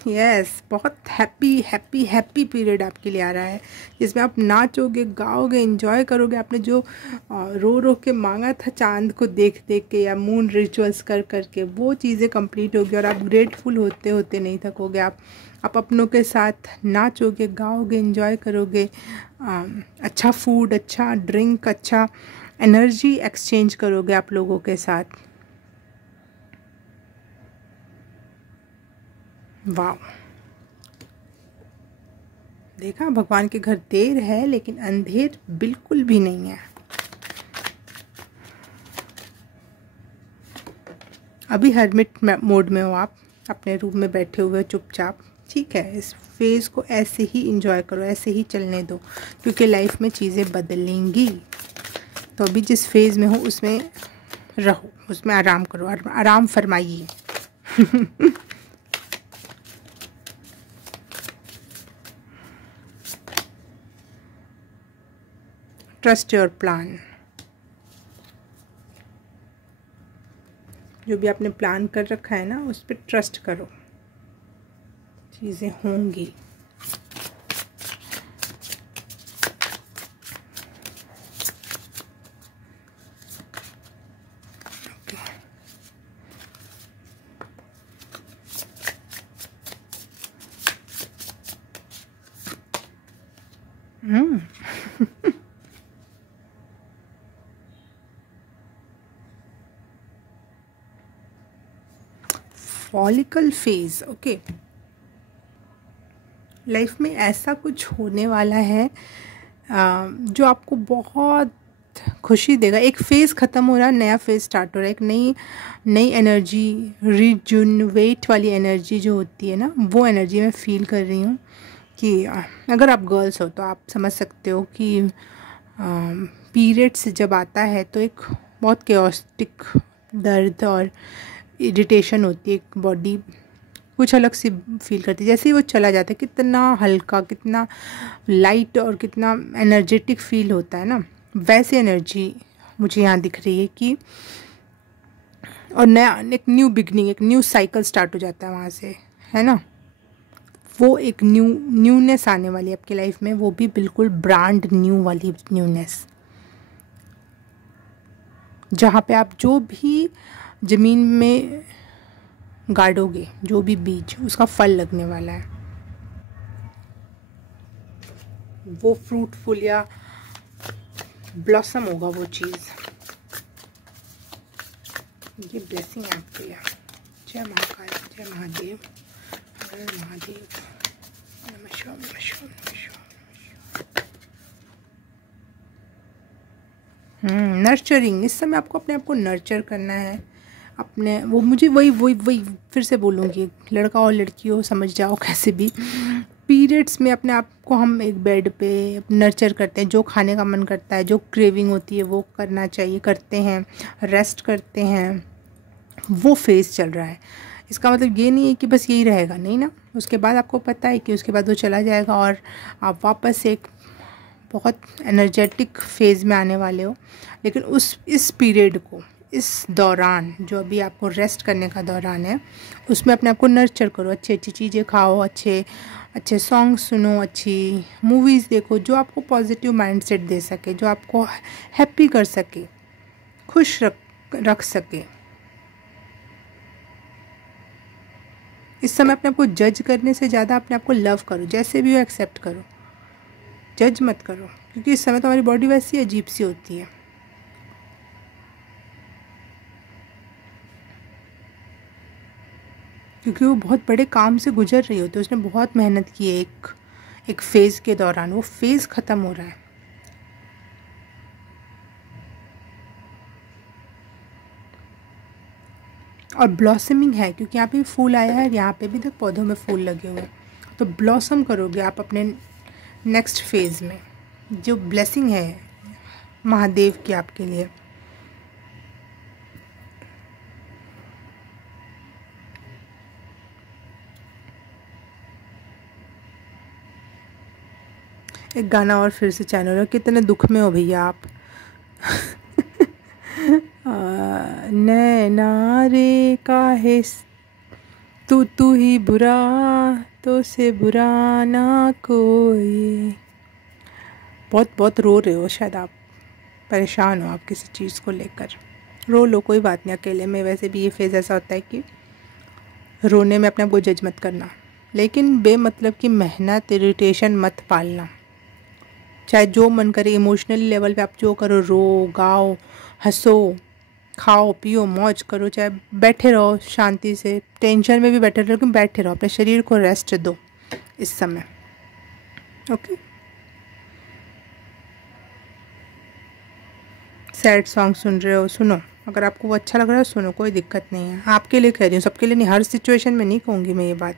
यस, बहुत हैप्पी पीरियड आपके लिए आ रहा है, जिसमें आप नाचोगे, गाओगे, एंजॉय करोगे। आपने जो रो रो के मांगा था चांद को देख देख के या मून रिचुअल्स कर कर के, वो चीज़ें कंप्लीट होगी और आप ग्रेटफुल होते होते नहीं थकोगे। आप अपनों के साथ नाचोगे, गाओगे, एंजॉय करोगे। अच्छा फूड, अच्छा ड्रिंक, अच्छा एनर्जी एक्सचेंज करोगे आप लोगों के साथ। वाह, देखा, भगवान के घर देर है लेकिन अंधेर बिल्कुल भी नहीं है। अभी हर्मिट मोड में हो आप, अपने रूम में बैठे हुए चुपचाप। ठीक है, इस फेज़ को ऐसे ही एंजॉय करो, ऐसे ही चलने दो, क्योंकि लाइफ में चीज़ें बदलेंगी। तो अभी जिस फेज़ में हो उसमें रहो, उसमें आराम करो, आराम फरमाइए। Trust your plan. जो भी आपने प्लान कर रखा है ना, उस पर ट्रस्ट करो, चीज़ें होंगी। Follicle phase, okay. लाइफ में ऐसा कुछ होने वाला है जो आपको बहुत खुशी देगा। एक फ़ेज़ ख़त्म हो रहा है, नया फ़ेज़ स्टार्ट हो रहा है। एक नई एनर्जी, रिजुनवेट वाली एनर्जी जो होती है ना, वो एनर्जी मैं फ़ील कर रही हूँ कि अगर आप गर्ल्स हो तो आप समझ सकते हो कि पीरियड्स जब आता है तो एक बहुत केओस्टिक दर्द और इरिटेशन होती है, एक बॉडी कुछ अलग सी फील करती है। जैसे ही वो चला जाता है कितना हल्का, कितना लाइट और कितना एनर्जेटिक फील होता है ना, वैसी एनर्जी मुझे यहाँ दिख रही है कि और नया एक न्यू बिगनिंग, एक न्यू साइकिल स्टार्ट हो जाता है वहाँ से, है ना। वो एक न्यूनेस आने वाली है आपकी लाइफ में, वो भी बिल्कुल ब्रांड न्यू वाली न्यूनेस, जहाँ पे आप जो भी ज़मीन में गाड़ोगे, जो भी बीज, उसका फल लगने वाला है। वो फ्रूटफुल या ब्लॉसम होगा वो चीज़। ये ब्लेसिंग है आपके लिए। जय महाकाल, जय महादेव, हर महादेव, नमः शिवाय, नमः शिवाय, नमः शिवाय। नर्चरिंग, इस समय आपको अपने आप को नर्चर करना है। अपने वो मुझे वही फिर से बोलूँगी, लड़का और लड़की हो, समझ जाओ कैसे भी। पीरियड्स में अपने आप को हम एक बेड पे नर्चर करते हैं, जो खाने का मन करता है, जो क्रेविंग होती है वो करना चाहिए, करते हैं, रेस्ट करते हैं। वो फेज़ चल रहा है। इसका मतलब ये नहीं है कि बस यही रहेगा, नहीं ना। उसके बाद आपको पता है कि उसके बाद वो चला जाएगा और आप वापस एक बहुत एनर्जेटिक फेज़ में आने वाले हो। लेकिन इस पीरियड को, इस दौरान जो अभी आपको रेस्ट करने का दौरान है, उसमें अपने आप को नर्चर करो। अच्छी अच्छी चीज़ें खाओ, अच्छे सॉन्ग सुनो, अच्छी मूवीज़ देखो, जो आपको पॉजिटिव माइंडसेट दे सके, जो आपको हैप्पी कर सके, खुश रख सके। इस समय अपने आप को जज करने से ज़्यादा अपने आप को लव करो, जैसे भी हो एक्सेप्ट करो, जज मत करो। क्योंकि इस समय तो हमारी बॉडी वैसी अजीब सी होती है। क्योंकि वो बहुत बड़े काम से गुजर रही होती है, उसने बहुत मेहनत की है एक फेज़ के दौरान। वो फेज़ ख़त्म हो रहा है। और ब्लॉसमिंग है, क्योंकि यहाँ पे भी फूल आया है, यहाँ पे भी देख पौधों में फूल लगे हुए हैं। तो ब्लॉसम करोगे आप अपने नेक्स्ट फेज़ में। जो ब्लेसिंग है महादेव की आपके लिए। एक गाना और फिर से चैनल है, कितने दुख में हो भैया आप। नैना रे काहे तू ही बुरा, तो से बुरा ना कोई। बहुत रो रहे हो शायद आप, परेशान हो आप किसी चीज़ को लेकर। रो लो, कोई बात नहीं। अकेले में वैसे भी ये फेज़ ऐसा होता है कि रोने में अपने आप को जज मत करना, लेकिन बेमतलब की मेहनत, इरिटेशन मत पालना। चाहे जो मन करे, इमोशनली लेवल पे आप जो करो, रो, गाओ, हंसो, खाओ पियो, मौज करो, चाहे बैठे रहो शांति से, टेंशन में भी बैठे रहो, लेकिन बैठे रहो, अपने शरीर को रेस्ट दो इस समय। ओके। सैड सॉन्ग सुन रहे हो, सुनो। अगर आपको वो अच्छा लग रहा है सुनो, कोई दिक्कत नहीं है। आपके लिए कह रही हूँ, सबके लिए नहीं, हर सिचुएशन में नहीं कहूँगी मैं ये बात।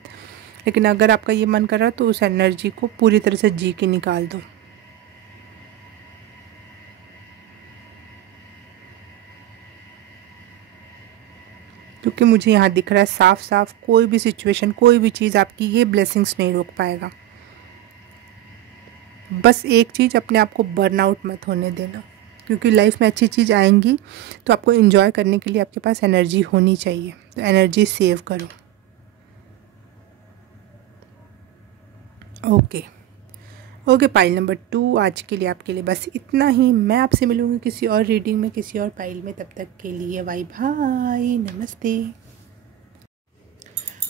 लेकिन अगर आपका ये मन कर रहा है तो उस एनर्जी को पूरी तरह से जी के निकाल दो। क्योंकि मुझे यहाँ दिख रहा है साफ साफ, कोई भी सिचुएशन, कोई भी चीज़ आपकी ये ब्लेसिंग्स नहीं रोक पाएगा। बस एक चीज़, अपने आप को बर्नआउट मत होने देना। क्योंकि लाइफ में अच्छी चीज़ आएंगी तो आपको एंजॉय करने के लिए आपके पास एनर्जी होनी चाहिए। तो एनर्जी सेव करो। ओके पाइल नंबर 2 आज के लिए आपके लिए बस इतना ही। मैं आपसे मिलूँगी किसी और रीडिंग में, किसी और पाइल में। तब तक के लिए बाय बाय, नमस्ते।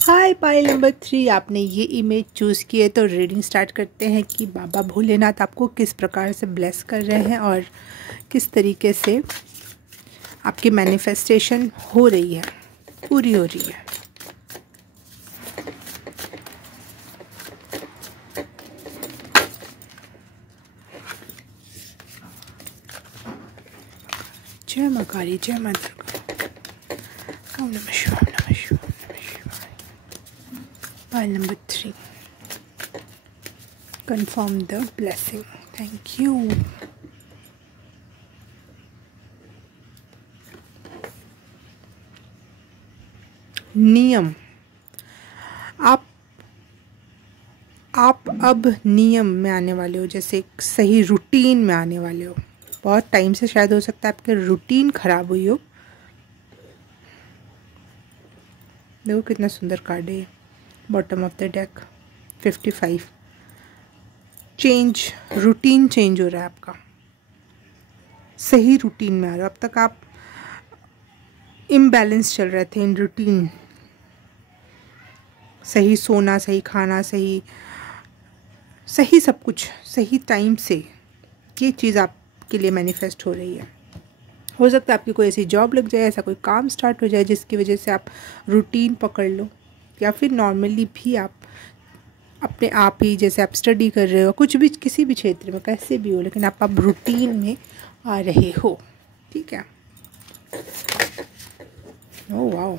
हाय पाइल नंबर 3, आपने ये इमेज चूज़ की है तो रीडिंग स्टार्ट करते हैं कि बाबा भोलेनाथ आपको किस प्रकार से ब्लेस कर रहे हैं और किस तरीके से आपकी मैनिफेस्टेशन हो रही है, पूरी हो रही है। जय माँ काली, जय माँ दुर्गा। ओम नमः शिवाय, नमः शिवाय, नमः शिवाय। Pile number 3, confirm the blessing. Thank you. नियम, आप अब नियम में आने वाले हो, जैसे एक सही रूटीन में आने वाले हो। बहुत टाइम से शायद हो सकता है आपके रूटीन खराब हुई हो। देखो कितना सुंदर कार्ड है, bottom of the deck 55। Change, routine change हो रहा है आपका, सही रूटीन में आ रहे हो। अब तक आप इम्बैलेंस चल रहे थे इन रूटीन। सही सोना, सही खाना, सही सब कुछ सही टाइम से, ये चीज़ आपके लिए मैनिफेस्ट हो रही है। हो सकता है आपकी कोई ऐसी जॉब लग जाए, ऐसा कोई काम स्टार्ट हो जाए जिसकी वजह से आप रूटीन पकड़ लो, या फिर नॉर्मली भी आप अपने आप ही, जैसे आप स्टडी कर रहे हो, कुछ भी, किसी भी क्षेत्र में कैसे भी हो, लेकिन आप अब रूटीन में आ रहे हो। ठीक है। Oh wow,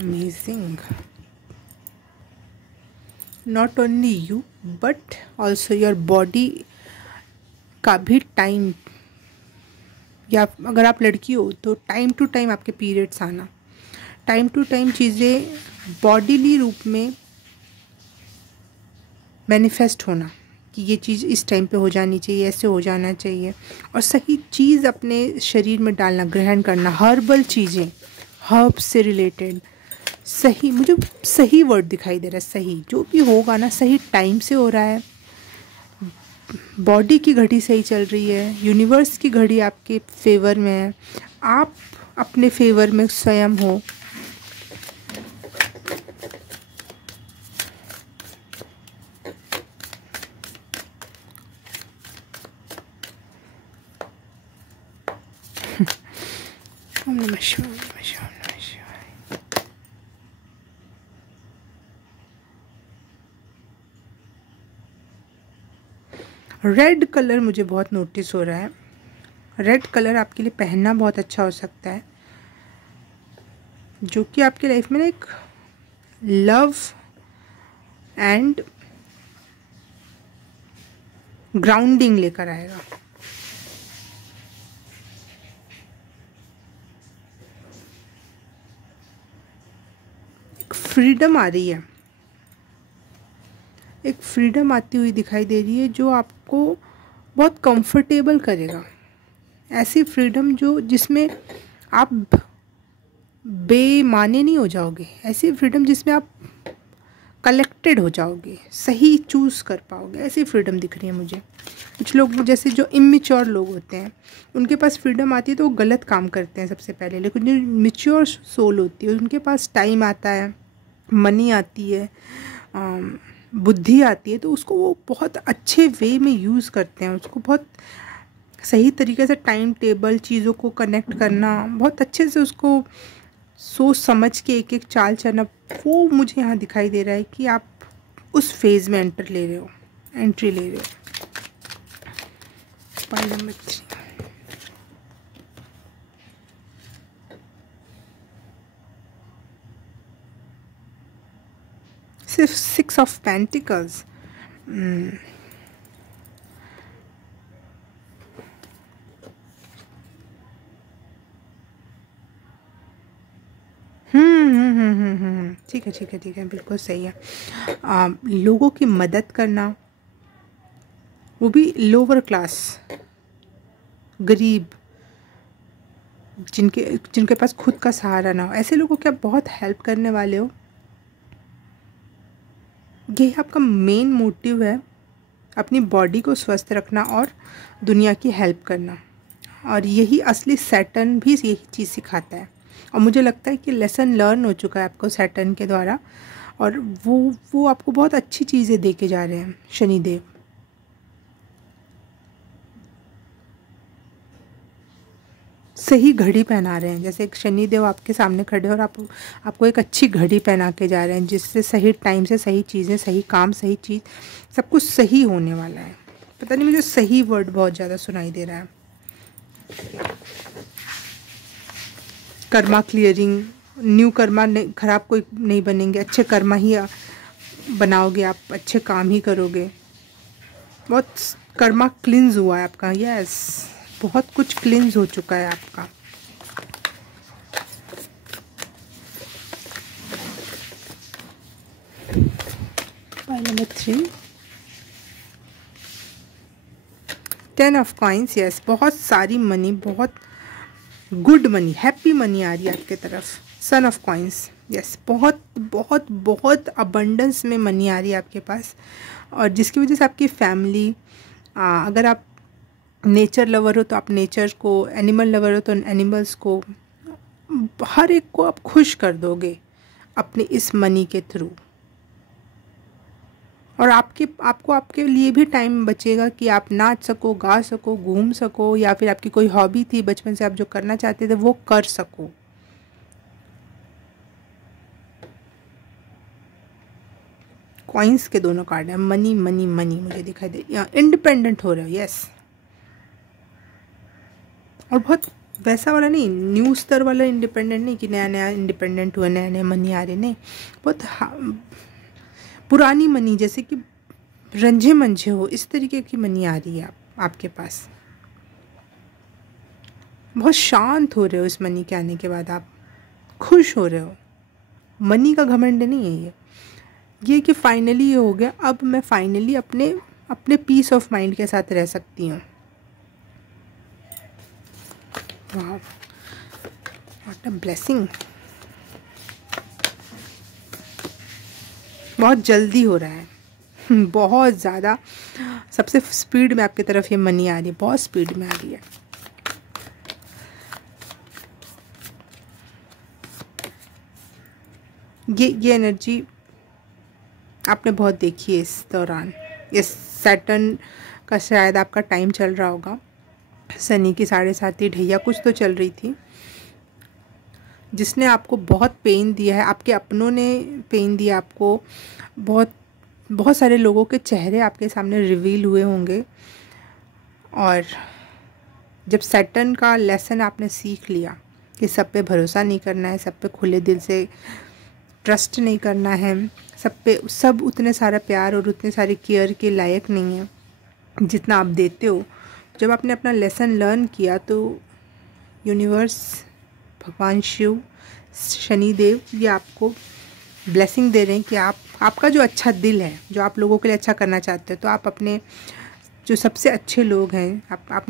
amazing. Not only you but also your body का भी टाइम, या अगर आप लड़की हो तो टाइम टू टाइम आपके पीरियड्स आना, टाइम टू टाइम चीज़ें बॉडीली रूप में मैनिफेस्ट होना कि ये चीज़ इस टाइम पे हो जानी चाहिए, ऐसे हो जाना चाहिए, और सही चीज़ अपने शरीर में डालना, ग्रहण करना, हर्बल चीज़ें, हर्ब्स से रिलेटेड। सही, मुझे सही वर्ड दिखाई दे रहा है, सही जो भी होगा ना सही टाइम से हो रहा है। बॉडी की घड़ी सही चल रही है, यूनिवर्स की घड़ी आपके फेवर में है, आप अपने फेवर में स्वयं हो। ओम नमः शिवाय, नमः शिवाय, नमः शिवाय। रेड कलर मुझे बहुत नोटिस हो रहा है। रेड कलर आपके लिए पहनना बहुत अच्छा हो सकता है, जो कि आपकी लाइफ में ना एक लव एंड ग्राउंडिंग लेकर आएगा। एक फ्रीडम आ रही है, एक फ्रीडम आती हुई दिखाई दे रही है जो आपको बहुत कंफर्टेबल करेगा। ऐसी फ्रीडम जिसमें आप बेमाने नहीं हो जाओगे, ऐसी फ्रीडम जिसमें आप कलेक्टेड हो जाओगे, सही चूज़ कर पाओगे, ऐसी फ्रीडम दिख रही है मुझे। कुछ लोग जैसे जो इमेच्योर लोग होते हैं, उनके पास फ्रीडम आती है तो वो गलत काम करते हैं सबसे पहले, लेकिन जो मैच्योर सोल होती है उनके पास टाइम आता है, मनी आती है, बुद्धि आती है, तो उसको वो बहुत अच्छे वे में यूज़ करते हैं, उसको बहुत सही तरीके से टाइम टेबल, चीज़ों को कनेक्ट करना, बहुत अच्छे से उसको सोच समझ के एक एक चाल चलना, वो मुझे यहाँ दिखाई दे रहा है कि आप उस फेज़ में एंट्री ले रहे हो। पाइल नंबर 3, सिर्फ 6 ऑफ पेंटिकल्स। ठीक है, बिल्कुल सही है। लोगों की मदद करना, वो भी लोअर क्लास, गरीब, जिनके पास खुद का सहारा ना हो, ऐसे लोगों को आप बहुत हेल्प करने वाले हो। यही आपका मेन मोटिव है, अपनी बॉडी को स्वस्थ रखना और दुनिया की हेल्प करना, और यही असली सैटर्न भी यही चीज़ सिखाता है। और मुझे लगता है कि लेसन लर्न हो चुका है आपको सैटर्न के द्वारा, और वो आपको बहुत अच्छी चीज़ें दे के जा रहे हैं शनिदेव। सही घड़ी पहना रहे हैं। जैसे एक शनिदेव आपके सामने खड़े और आपको एक अच्छी घड़ी पहना के जा रहे हैं, जिससे सही टाइम से सही चीज़ें, सही काम, सही चीज़, सब कुछ सही होने वाला है। पता नहीं, मुझे सही वर्ड बहुत ज़्यादा सुनाई दे रहा है। कर्मा क्लियरिंग, न्यू कर्मा खराब कोई नहीं बनेंगे, अच्छे कर्मा ही बनाओगे आप, अच्छे काम ही करोगे। बहुत कर्मा क्लिंज हुआ है आपका। यस, बहुत कुछ क्लिंज हो चुका है आपका। Pile number 3, 10 of coins. Yes, बहुत सारी मनी, बहुत गुड मनी, हैप्पी मनी आ रही है आपके तरफ। Son of coins. यस, बहुत बहुत बहुत अबंडेंस में मनी आ रही है आपके पास, और जिसकी वजह से आपकी फैमिली, अगर आप नेचर लवर हो तो आप नेचर को, एनिमल लवर हो तो एनिमल्स को, हर एक को आप खुश कर दोगे अपनी इस मनी के थ्रू। और आपको आपके लिए भी टाइम बचेगा कि आप नाच सको, गा सको, घूम सको, या फिर आपकी कोई हॉबी थी बचपन से आप जो करना चाहते थे वो कर सको। कॉइन्स के दोनों कार्ड हैं, मनी मनी मनी मुझे दिखाई दे। यहाँ इंडिपेंडेंट हो रहे हो। यस, और बहुत वैसा वाला नहीं, न्यू स्तर वाला इंडिपेंडेंट नहीं कि नया नया इंडिपेंडेंट हुआ, नया नया मनी आ रहे, नहीं, बहुत पुरानी मनी, जैसे कि रंझे मंझे हो, इस तरीके की मनी आ रही है आपके पास। बहुत शांत हो रहे हो इस मनी के आने के बाद, आप खुश हो रहे हो। मनी का घमंड नहीं है ये कि फाइनली ये हो गया, अब मैं फाइनली अपने पीस ऑफ माइंड के साथ रह सकती हूँ। वाह, व्हाट अ ब्लेसिंग। बहुत जल्दी हो रहा है, बहुत ज़्यादा, सबसे स्पीड में आपकी तरफ ये मनी आ रही है, बहुत स्पीड में आ रही है। ये एनर्जी आपने बहुत देखी है इस दौरान। ये सैटर्न का शायद आपका टाइम चल रहा होगा, शनि की 7.5 ढैया कुछ तो चल रही थी, जिसने आपको बहुत पेन दिया है। आपके अपनों ने पेन दिया आपको, बहुत सारे लोगों के चेहरे आपके सामने रिवील हुए होंगे। और जब सैटर्न का लेसन आपने सीख लिया कि सब पे भरोसा नहीं करना है, सब पे खुले दिल से ट्रस्ट नहीं करना है, सब उतने सारा प्यार और उतने सारी केयर के लायक नहीं है जितना आप देते हो। जब आपने अपना लेसन लर्न किया तो यूनिवर्स, भगवान शिव, शनिदेव, ये आपको ब्लेसिंग दे रहे हैं कि आपका जो अच्छा दिल है, जो आप लोगों के लिए अच्छा करना चाहते हैं, तो आप अपने जो सबसे अच्छे लोग हैं,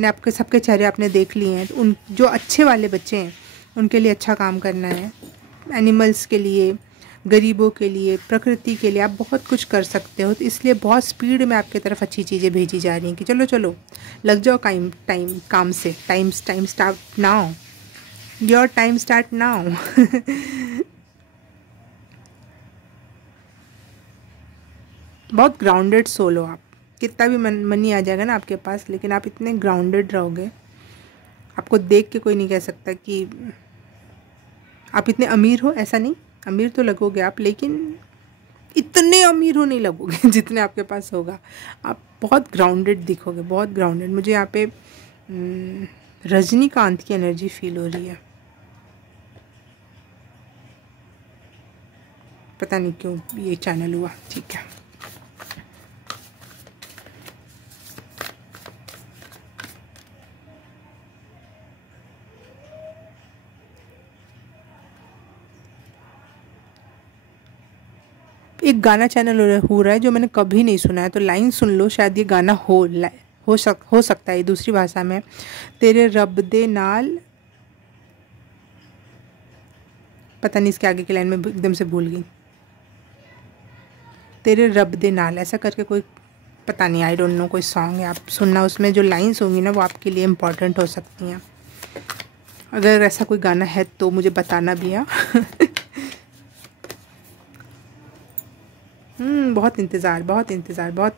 आपके सबके चेहरे आपने देख लिए हैं, तो उन जो अच्छे वाले बच्चे हैं उनके लिए अच्छा काम करना है। एनिमल्स के लिए, गरीबों के लिए, प्रकृति के लिए आप बहुत कुछ कर सकते हो। तो इसलिए बहुत स्पीड में आपकी तरफ अच्छी चीज़ें भेजी जा रही हैं कि चलो चलो लग जाओ काम से। Time start now, your time start now. बहुत ग्राउंडेड सोल हो आप। कितना भी मनी आ जाएगा ना आपके पास, लेकिन आप इतने ग्राउंडेड रहोगे, आपको देख के कोई नहीं कह सकता कि आप इतने अमीर हो। ऐसा नहीं, अमीर तो लगोगे आप, लेकिन इतने अमीर हो नहीं लगोगे जितने आपके पास होगा। आप बहुत ग्राउंडेड दिखोगे, बहुत ग्राउंडेड। मुझे यहाँ पे रजनीकांत की एनर्जी फील हो रही है, पता नहीं क्यों ये चैनल हुआ। ठीक है, एक गाना चैनल हो रहा है जो मैंने कभी नहीं सुना है, तो लाइन सुन लो, शायद ये गाना हो सकता है दूसरी भाषा में। तेरे रब दे नाल, पता नहीं इसके आगे की लाइन में एकदम से भूल गई। तेरे रब दे नाल ऐसा करके कोई, पता नहीं, आई डोंट नो, कोई सॉन्ग है, आप सुनना। उसमें जो लाइन्स होंगी ना वो आपके लिए इम्पॉर्टेंट हो सकती हैं। अगर ऐसा कोई गाना है तो मुझे बताना भी है। बहुत इंतज़ार, बहुत इंतज़ार, बहुत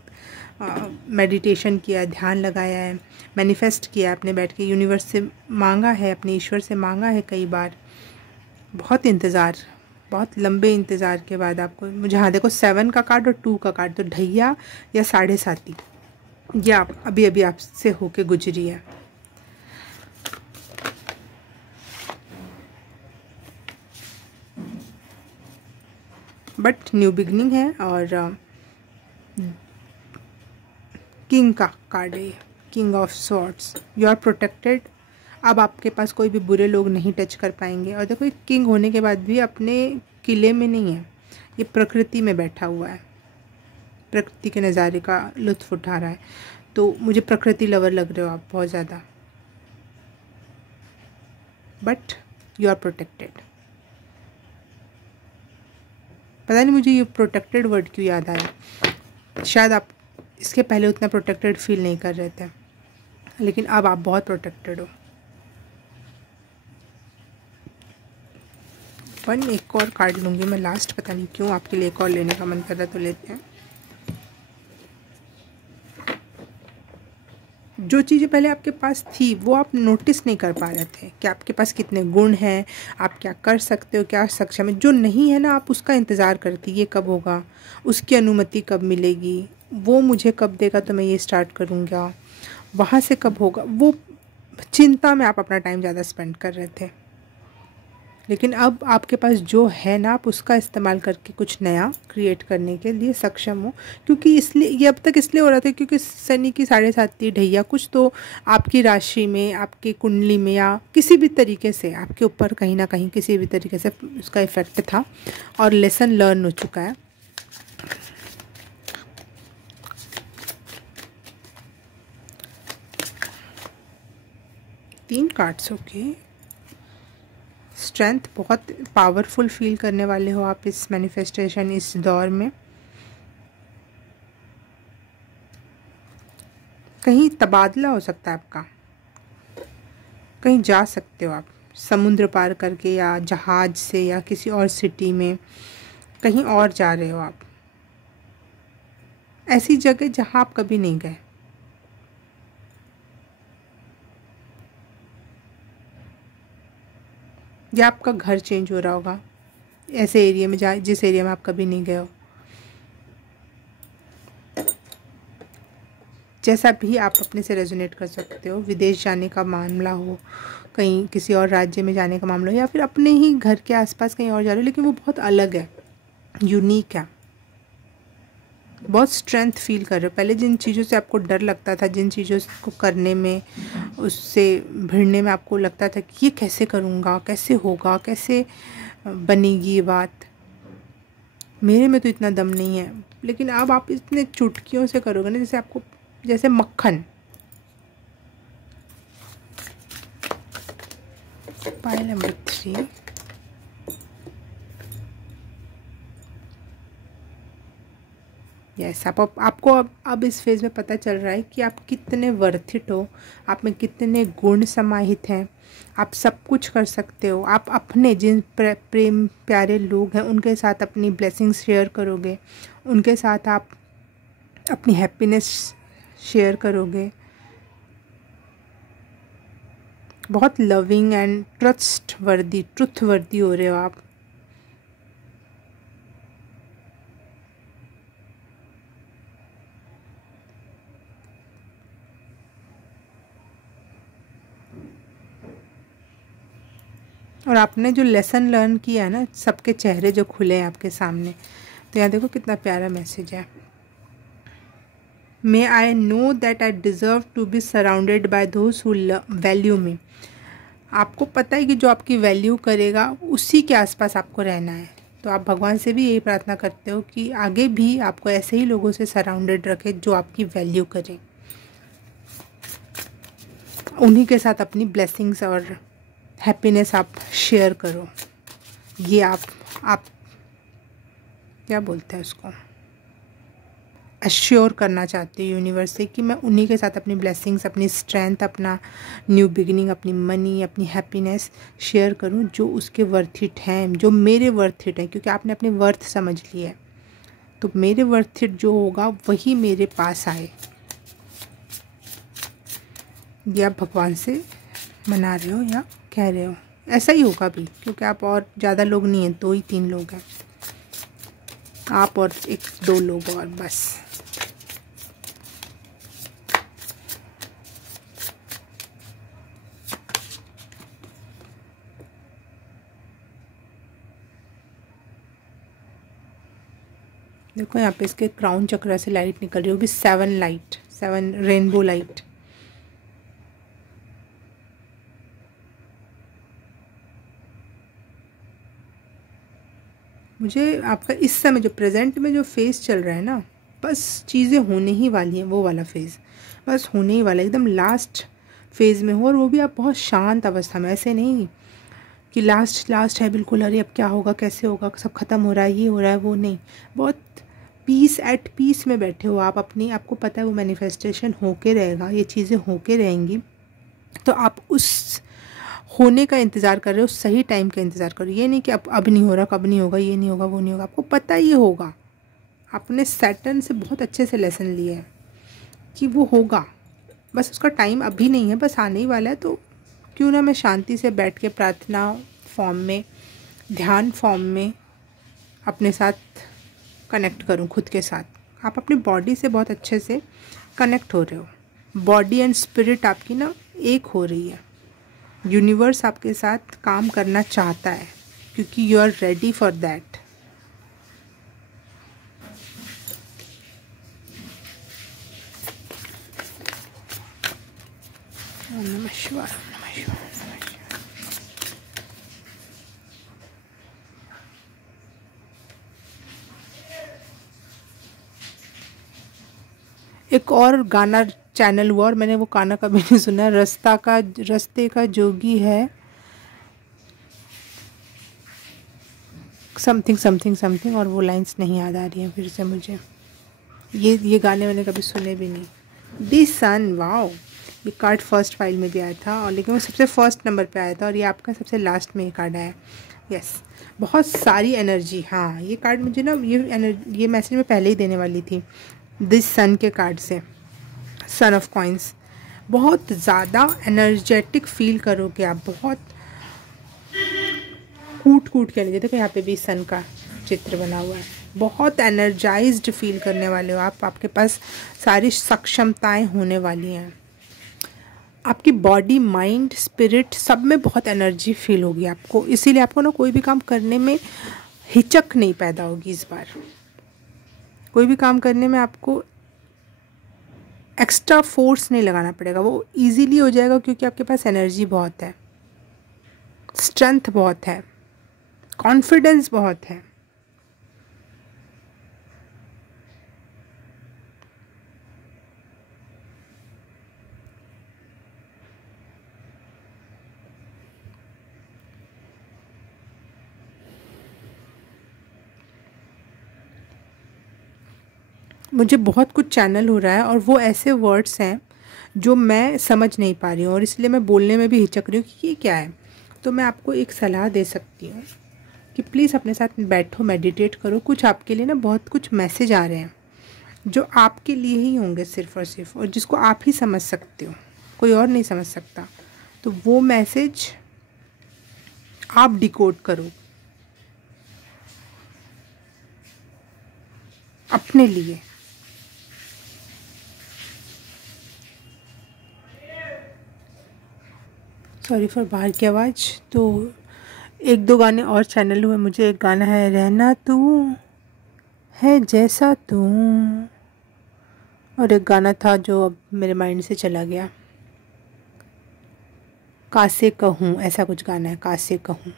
मेडिटेशन किया, ध्यान लगाया है, मैनिफेस्ट किया अपने बैठ के, यूनिवर्स से मांगा है, अपने ईश्वर से मांगा है कई बार। बहुत इंतज़ार, बहुत लंबे इंतज़ार के बाद आपको मुझे, हाँ देखो 7 का कार्ड और 2 का कार्ड, तो ढैया या साढ़े साथी, ये आप अभी अभी आपसे होके गुजरी है। बट न्यू बिगनिंग है। और किंग का कार्ड है, king of swords. You are protected. अब आपके पास कोई भी बुरे लोग नहीं टच कर पाएंगे। और देखो, किंग होने के बाद भी अपने किले में नहीं है, ये प्रकृति में बैठा हुआ है, प्रकृति के नज़ारे का लुत्फ़ उठा रहा है। तो मुझे प्रकृति लवर लग रहे हो आप बहुत ज़्यादा। But you are protected. पता नहीं मुझे ये प्रोटेक्टेड वर्ड क्यों याद आया। शायद आप इसके पहले उतना प्रोटेक्टेड फील नहीं कर रहे थे, लेकिन अब आप बहुत प्रोटेक्टेड हो। एक और कार्ड लूँगी मैं लास्ट, पता नहीं क्यों आपके लिए एक और लेने का मन कर रहा है, तो लेते हैं। जो चीज़ें पहले आपके पास थी वो आप नोटिस नहीं कर पा रहे थे कि आपके पास कितने गुण हैं, आप क्या कर सकते हो, क्या सक्षम है। जो नहीं है ना, आप उसका इंतज़ार करती, ये कब होगा, उसकी अनुमति कब मिलेगी, वो मुझे कब देगा तो मैं ये स्टार्ट करूँगा, वहाँ से कब होगा, वो चिंता में आप अपना टाइम ज़्यादा स्पेंड कर रहे थे। लेकिन अब आपके पास जो है ना, आप उसका इस्तेमाल करके कुछ नया क्रिएट करने के लिए सक्षम हो। क्योंकि इसलिए ये अब तक इसलिए हो रहा था क्योंकि शनि की साढ़े साथी ढैया कुछ तो आपकी राशि में, आपकी कुंडली में, या किसी भी तरीके से आपके ऊपर कहीं ना कहीं किसी भी तरीके से उसका इफ़ेक्ट था और लेसन लर्न हो चुका है। तीन कार्ड्स, ओके। स्ट्रेंथ, बहुत पावरफुल फील करने वाले हो आप इस मैनिफेस्टेशन, इस दौर में। कहीं तबादला हो सकता है आपका, कहीं जा सकते हो आप समुद्र पार करके, या जहाज से, या किसी और सिटी में कहीं और जा रहे हो आप, ऐसी जगह जहां आप कभी नहीं गए। या आपका घर चेंज हो रहा होगा ऐसे एरिया में जहाँ, जिस एरिया में आप कभी नहीं गए हो। जैसा भी आप अपने से रेजोनेट कर सकते हो। विदेश जाने का मामला हो, कहीं किसी और राज्य में जाने का मामला हो, या फिर अपने ही घर के आसपास कहीं और जा रहे हो, लेकिन वो बहुत अलग है, यूनिक है। बहुत स्ट्रेंथ फील कर रहे हो। पहले जिन चीज़ों से आपको डर लगता था, जिन चीज़ों को करने में, उससे भिड़ने में आपको लगता था कि ये कैसे करूँगा, कैसे होगा, कैसे बनेगी ये बात, मेरे में तो इतना दम नहीं है, लेकिन अब आप इतने चुटकियों से करोगे ना, जैसे आपको, जैसे मक्खन। Pile number 3, yes. आपको अब इस फेज़ में पता चल रहा है कि आप कितने वर्थ इट हो, आप में कितने गुण समाहित हैं, आप सब कुछ कर सकते हो। आप अपने जिन प्रेम प्यारे लोग हैं उनके साथ अपनी ब्लेसिंग्स शेयर करोगे, उनके साथ आप अपनी हैप्पीनेस शेयर करोगे। बहुत लविंग एंड ट्रुथवर्दी हो रहे हो आप। और आपने जो लेसन लर्न किया है ना, सबके चेहरे जो खुले हैं आपके सामने, तो यहाँ देखो कितना प्यारा मैसेज है। May I know that I deserve to be surrounded by those who value me. आपको पता है कि जो आपकी वैल्यू करेगा उसी के आसपास आपको रहना है। तो आप भगवान से भी यही प्रार्थना करते हो कि आगे भी आपको ऐसे ही लोगों से सराउंडेड रखे जो आपकी वैल्यू करें, उन्हीं के साथ अपनी ब्लेसिंग्स और हैप्पीनेस आप शेयर करो। ये आप क्या बोलते हैं उसको, अश्योर करना चाहते हो यूनिवर्स से कि मैं उन्हीं के साथ अपनी ब्लेसिंग्स, अपनी स्ट्रेंथ, अपना न्यू बिगिनिंग, अपनी मनी, अपनी हैप्पीनेस शेयर करूं जो उसके वर्थ इट हैं, जो मेरे वर्थ इट हैं। क्योंकि आपने अपने वर्थ समझ लिया है। तो मेरे वर्थ इट जो होगा वही मेरे पास आए। ये आप भगवान से मना रहे हो या कह रहे हो, ऐसा ही होगा भी, क्योंकि आप और ज़्यादा लोग नहीं हैं, 2 ही 3 लोग हैं, आप और 1-2 लोग और बस। देखो यहाँ पे इसके क्राउन चक्र से लाइट निकल रही होगी, 7 लाइट, 7 रेनबो लाइट। मुझे आपका इस समय जो प्रेजेंट में जो फेज़ चल रहा है ना, बस चीज़ें होने ही वाली हैं, वो वाला फेज़ बस होने ही वाला है, एकदम लास्ट फेज़ में हो, और वो भी आप बहुत शांत अवस्था में, ऐसे नहीं कि लास्ट है बिल्कुल, अरे अब क्या होगा, कैसे होगा, सब ख़त्म हो रहा है, ये हो रहा है, वो नहीं, बहुत एट पीस में बैठे हो आप अपनी, आपको पता है वो मैनिफेस्टेशन होके रहेगा, ये चीज़ें होके रहेंगी, तो आप उस होने का इंतज़ार कर रहे हो, सही टाइम का इंतज़ार करो। ये नहीं कि अब नहीं हो रहा, कब नहीं होगा, ये नहीं होगा, वो नहीं होगा, आपको पता ही होगा। आपने सैटर्न से बहुत अच्छे से लेसन लिया है कि वो होगा, बस उसका टाइम अभी नहीं है, बस आने ही वाला है। तो क्यों ना मैं शांति से बैठ के प्रार्थना फॉर्म में, ध्यान फॉर्म में अपने साथ कनेक्ट करूं, खुद के साथ। आप अपनी बॉडी से बहुत अच्छे से कनेक्ट हो रहे हो, बॉडी एंड स्पिरिट आपकी ना एक हो रही है। यूनिवर्स आपके साथ काम करना चाहता है, क्योंकि you are ready for that. नमः शिवाय, नमः शिवाय, नमः शिवाय। एक और गाना चैनल हुआ और मैंने वो गाना कभी नहीं सुना, रस्ते का जोगी है, समथिंग समथिंग समथिंग, और वो लाइंस नहीं याद आ रही हैं फिर से मुझे। ये गाने मैंने कभी सुने भी नहीं। दी सन, वाओ, ये कार्ड फर्स्ट फाइल में भी आया था, और लेकिन वो सबसे फर्स्ट नंबर पे आया था, और ये आपका सबसे लास्ट में ये कार्ड आया। यस, बहुत सारी एनर्जी। हाँ, ये कार्ड मुझे ना ये मैसेज मैं पहले ही देने वाली थी, दिस सन के कार्ड से, सन ऑफ कॉइंस। बहुत ज़्यादा एनर्जेटिक फील करोगे आप, बहुत कूट के लीजिए। देखो यहाँ पे भी सन का चित्र बना हुआ है, बहुत एनर्जाइज्ड फील करने वाले हो आप, आपके पास सारी सक्षमताएं होने वाली हैं, आपकी बॉडी, माइंड, स्पिरिट सब में बहुत एनर्जी फील होगी आपको, इसीलिए आपको ना कोई भी काम करने में हिचक नहीं पैदा होगी इस बार। कोई भी काम करने में आपको एक्स्ट्रा फोर्स नहीं लगाना पड़ेगा, वो इजीली हो जाएगा, क्योंकि आपके पास एनर्जी बहुत है, स्ट्रेंथ बहुत है, कॉन्फिडेंस बहुत है। मुझे बहुत कुछ चैनल हो रहा है, और वो ऐसे वर्ड्स हैं जो मैं समझ नहीं पा रही हूँ, और इसलिए मैं बोलने में भी हिचक रही हूँ कि ये क्या है। तो मैं आपको एक सलाह दे सकती हूँ कि प्लीज़ अपने साथ बैठो, मेडिटेट करो। कुछ आपके लिए ना बहुत कुछ मैसेज आ रहे हैं जो आपके लिए ही होंगे सिर्फ़ और सिर्फ, और जिसको आप ही समझ सकते हो, कोई और नहीं समझ सकता। तो वो मैसेज आप डिकोड करो अपने लिए। सॉरी फॉर बाहर की आवाज़। तो 1-2 गाने और चैनल हुए मुझे। एक गाना है रहना तू है जैसा तू, और एक गाना था जो अब मेरे माइंड से चला गया, कासे कहूँ, ऐसा कुछ गाना है, कासे कहूँ।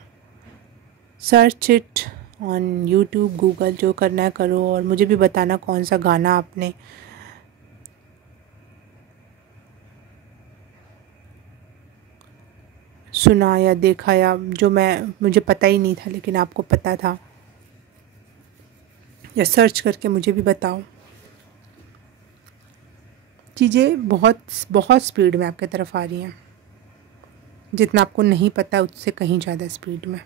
Search it on YouTube, Google, जो करना है करो, और मुझे भी बताना कौन सा गाना आपने सुना या देखा, या जो मुझे पता ही नहीं था लेकिन आपको पता था, या सर्च करके मुझे भी बताओ। चीज़ें बहुत बहुत स्पीड में आपके तरफ आ रही हैं, जितना आपको नहीं पता उससे कहीं ज़्यादा स्पीड में।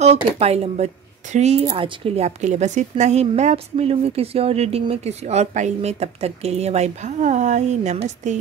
ओके, पाइल नंबर 3 आज के लिए आपके लिए बस इतना ही। मैं आपसे मिलूँगी किसी और रीडिंग में, किसी और पाइल में। तब तक के लिए बाय बाय, नमस्ते।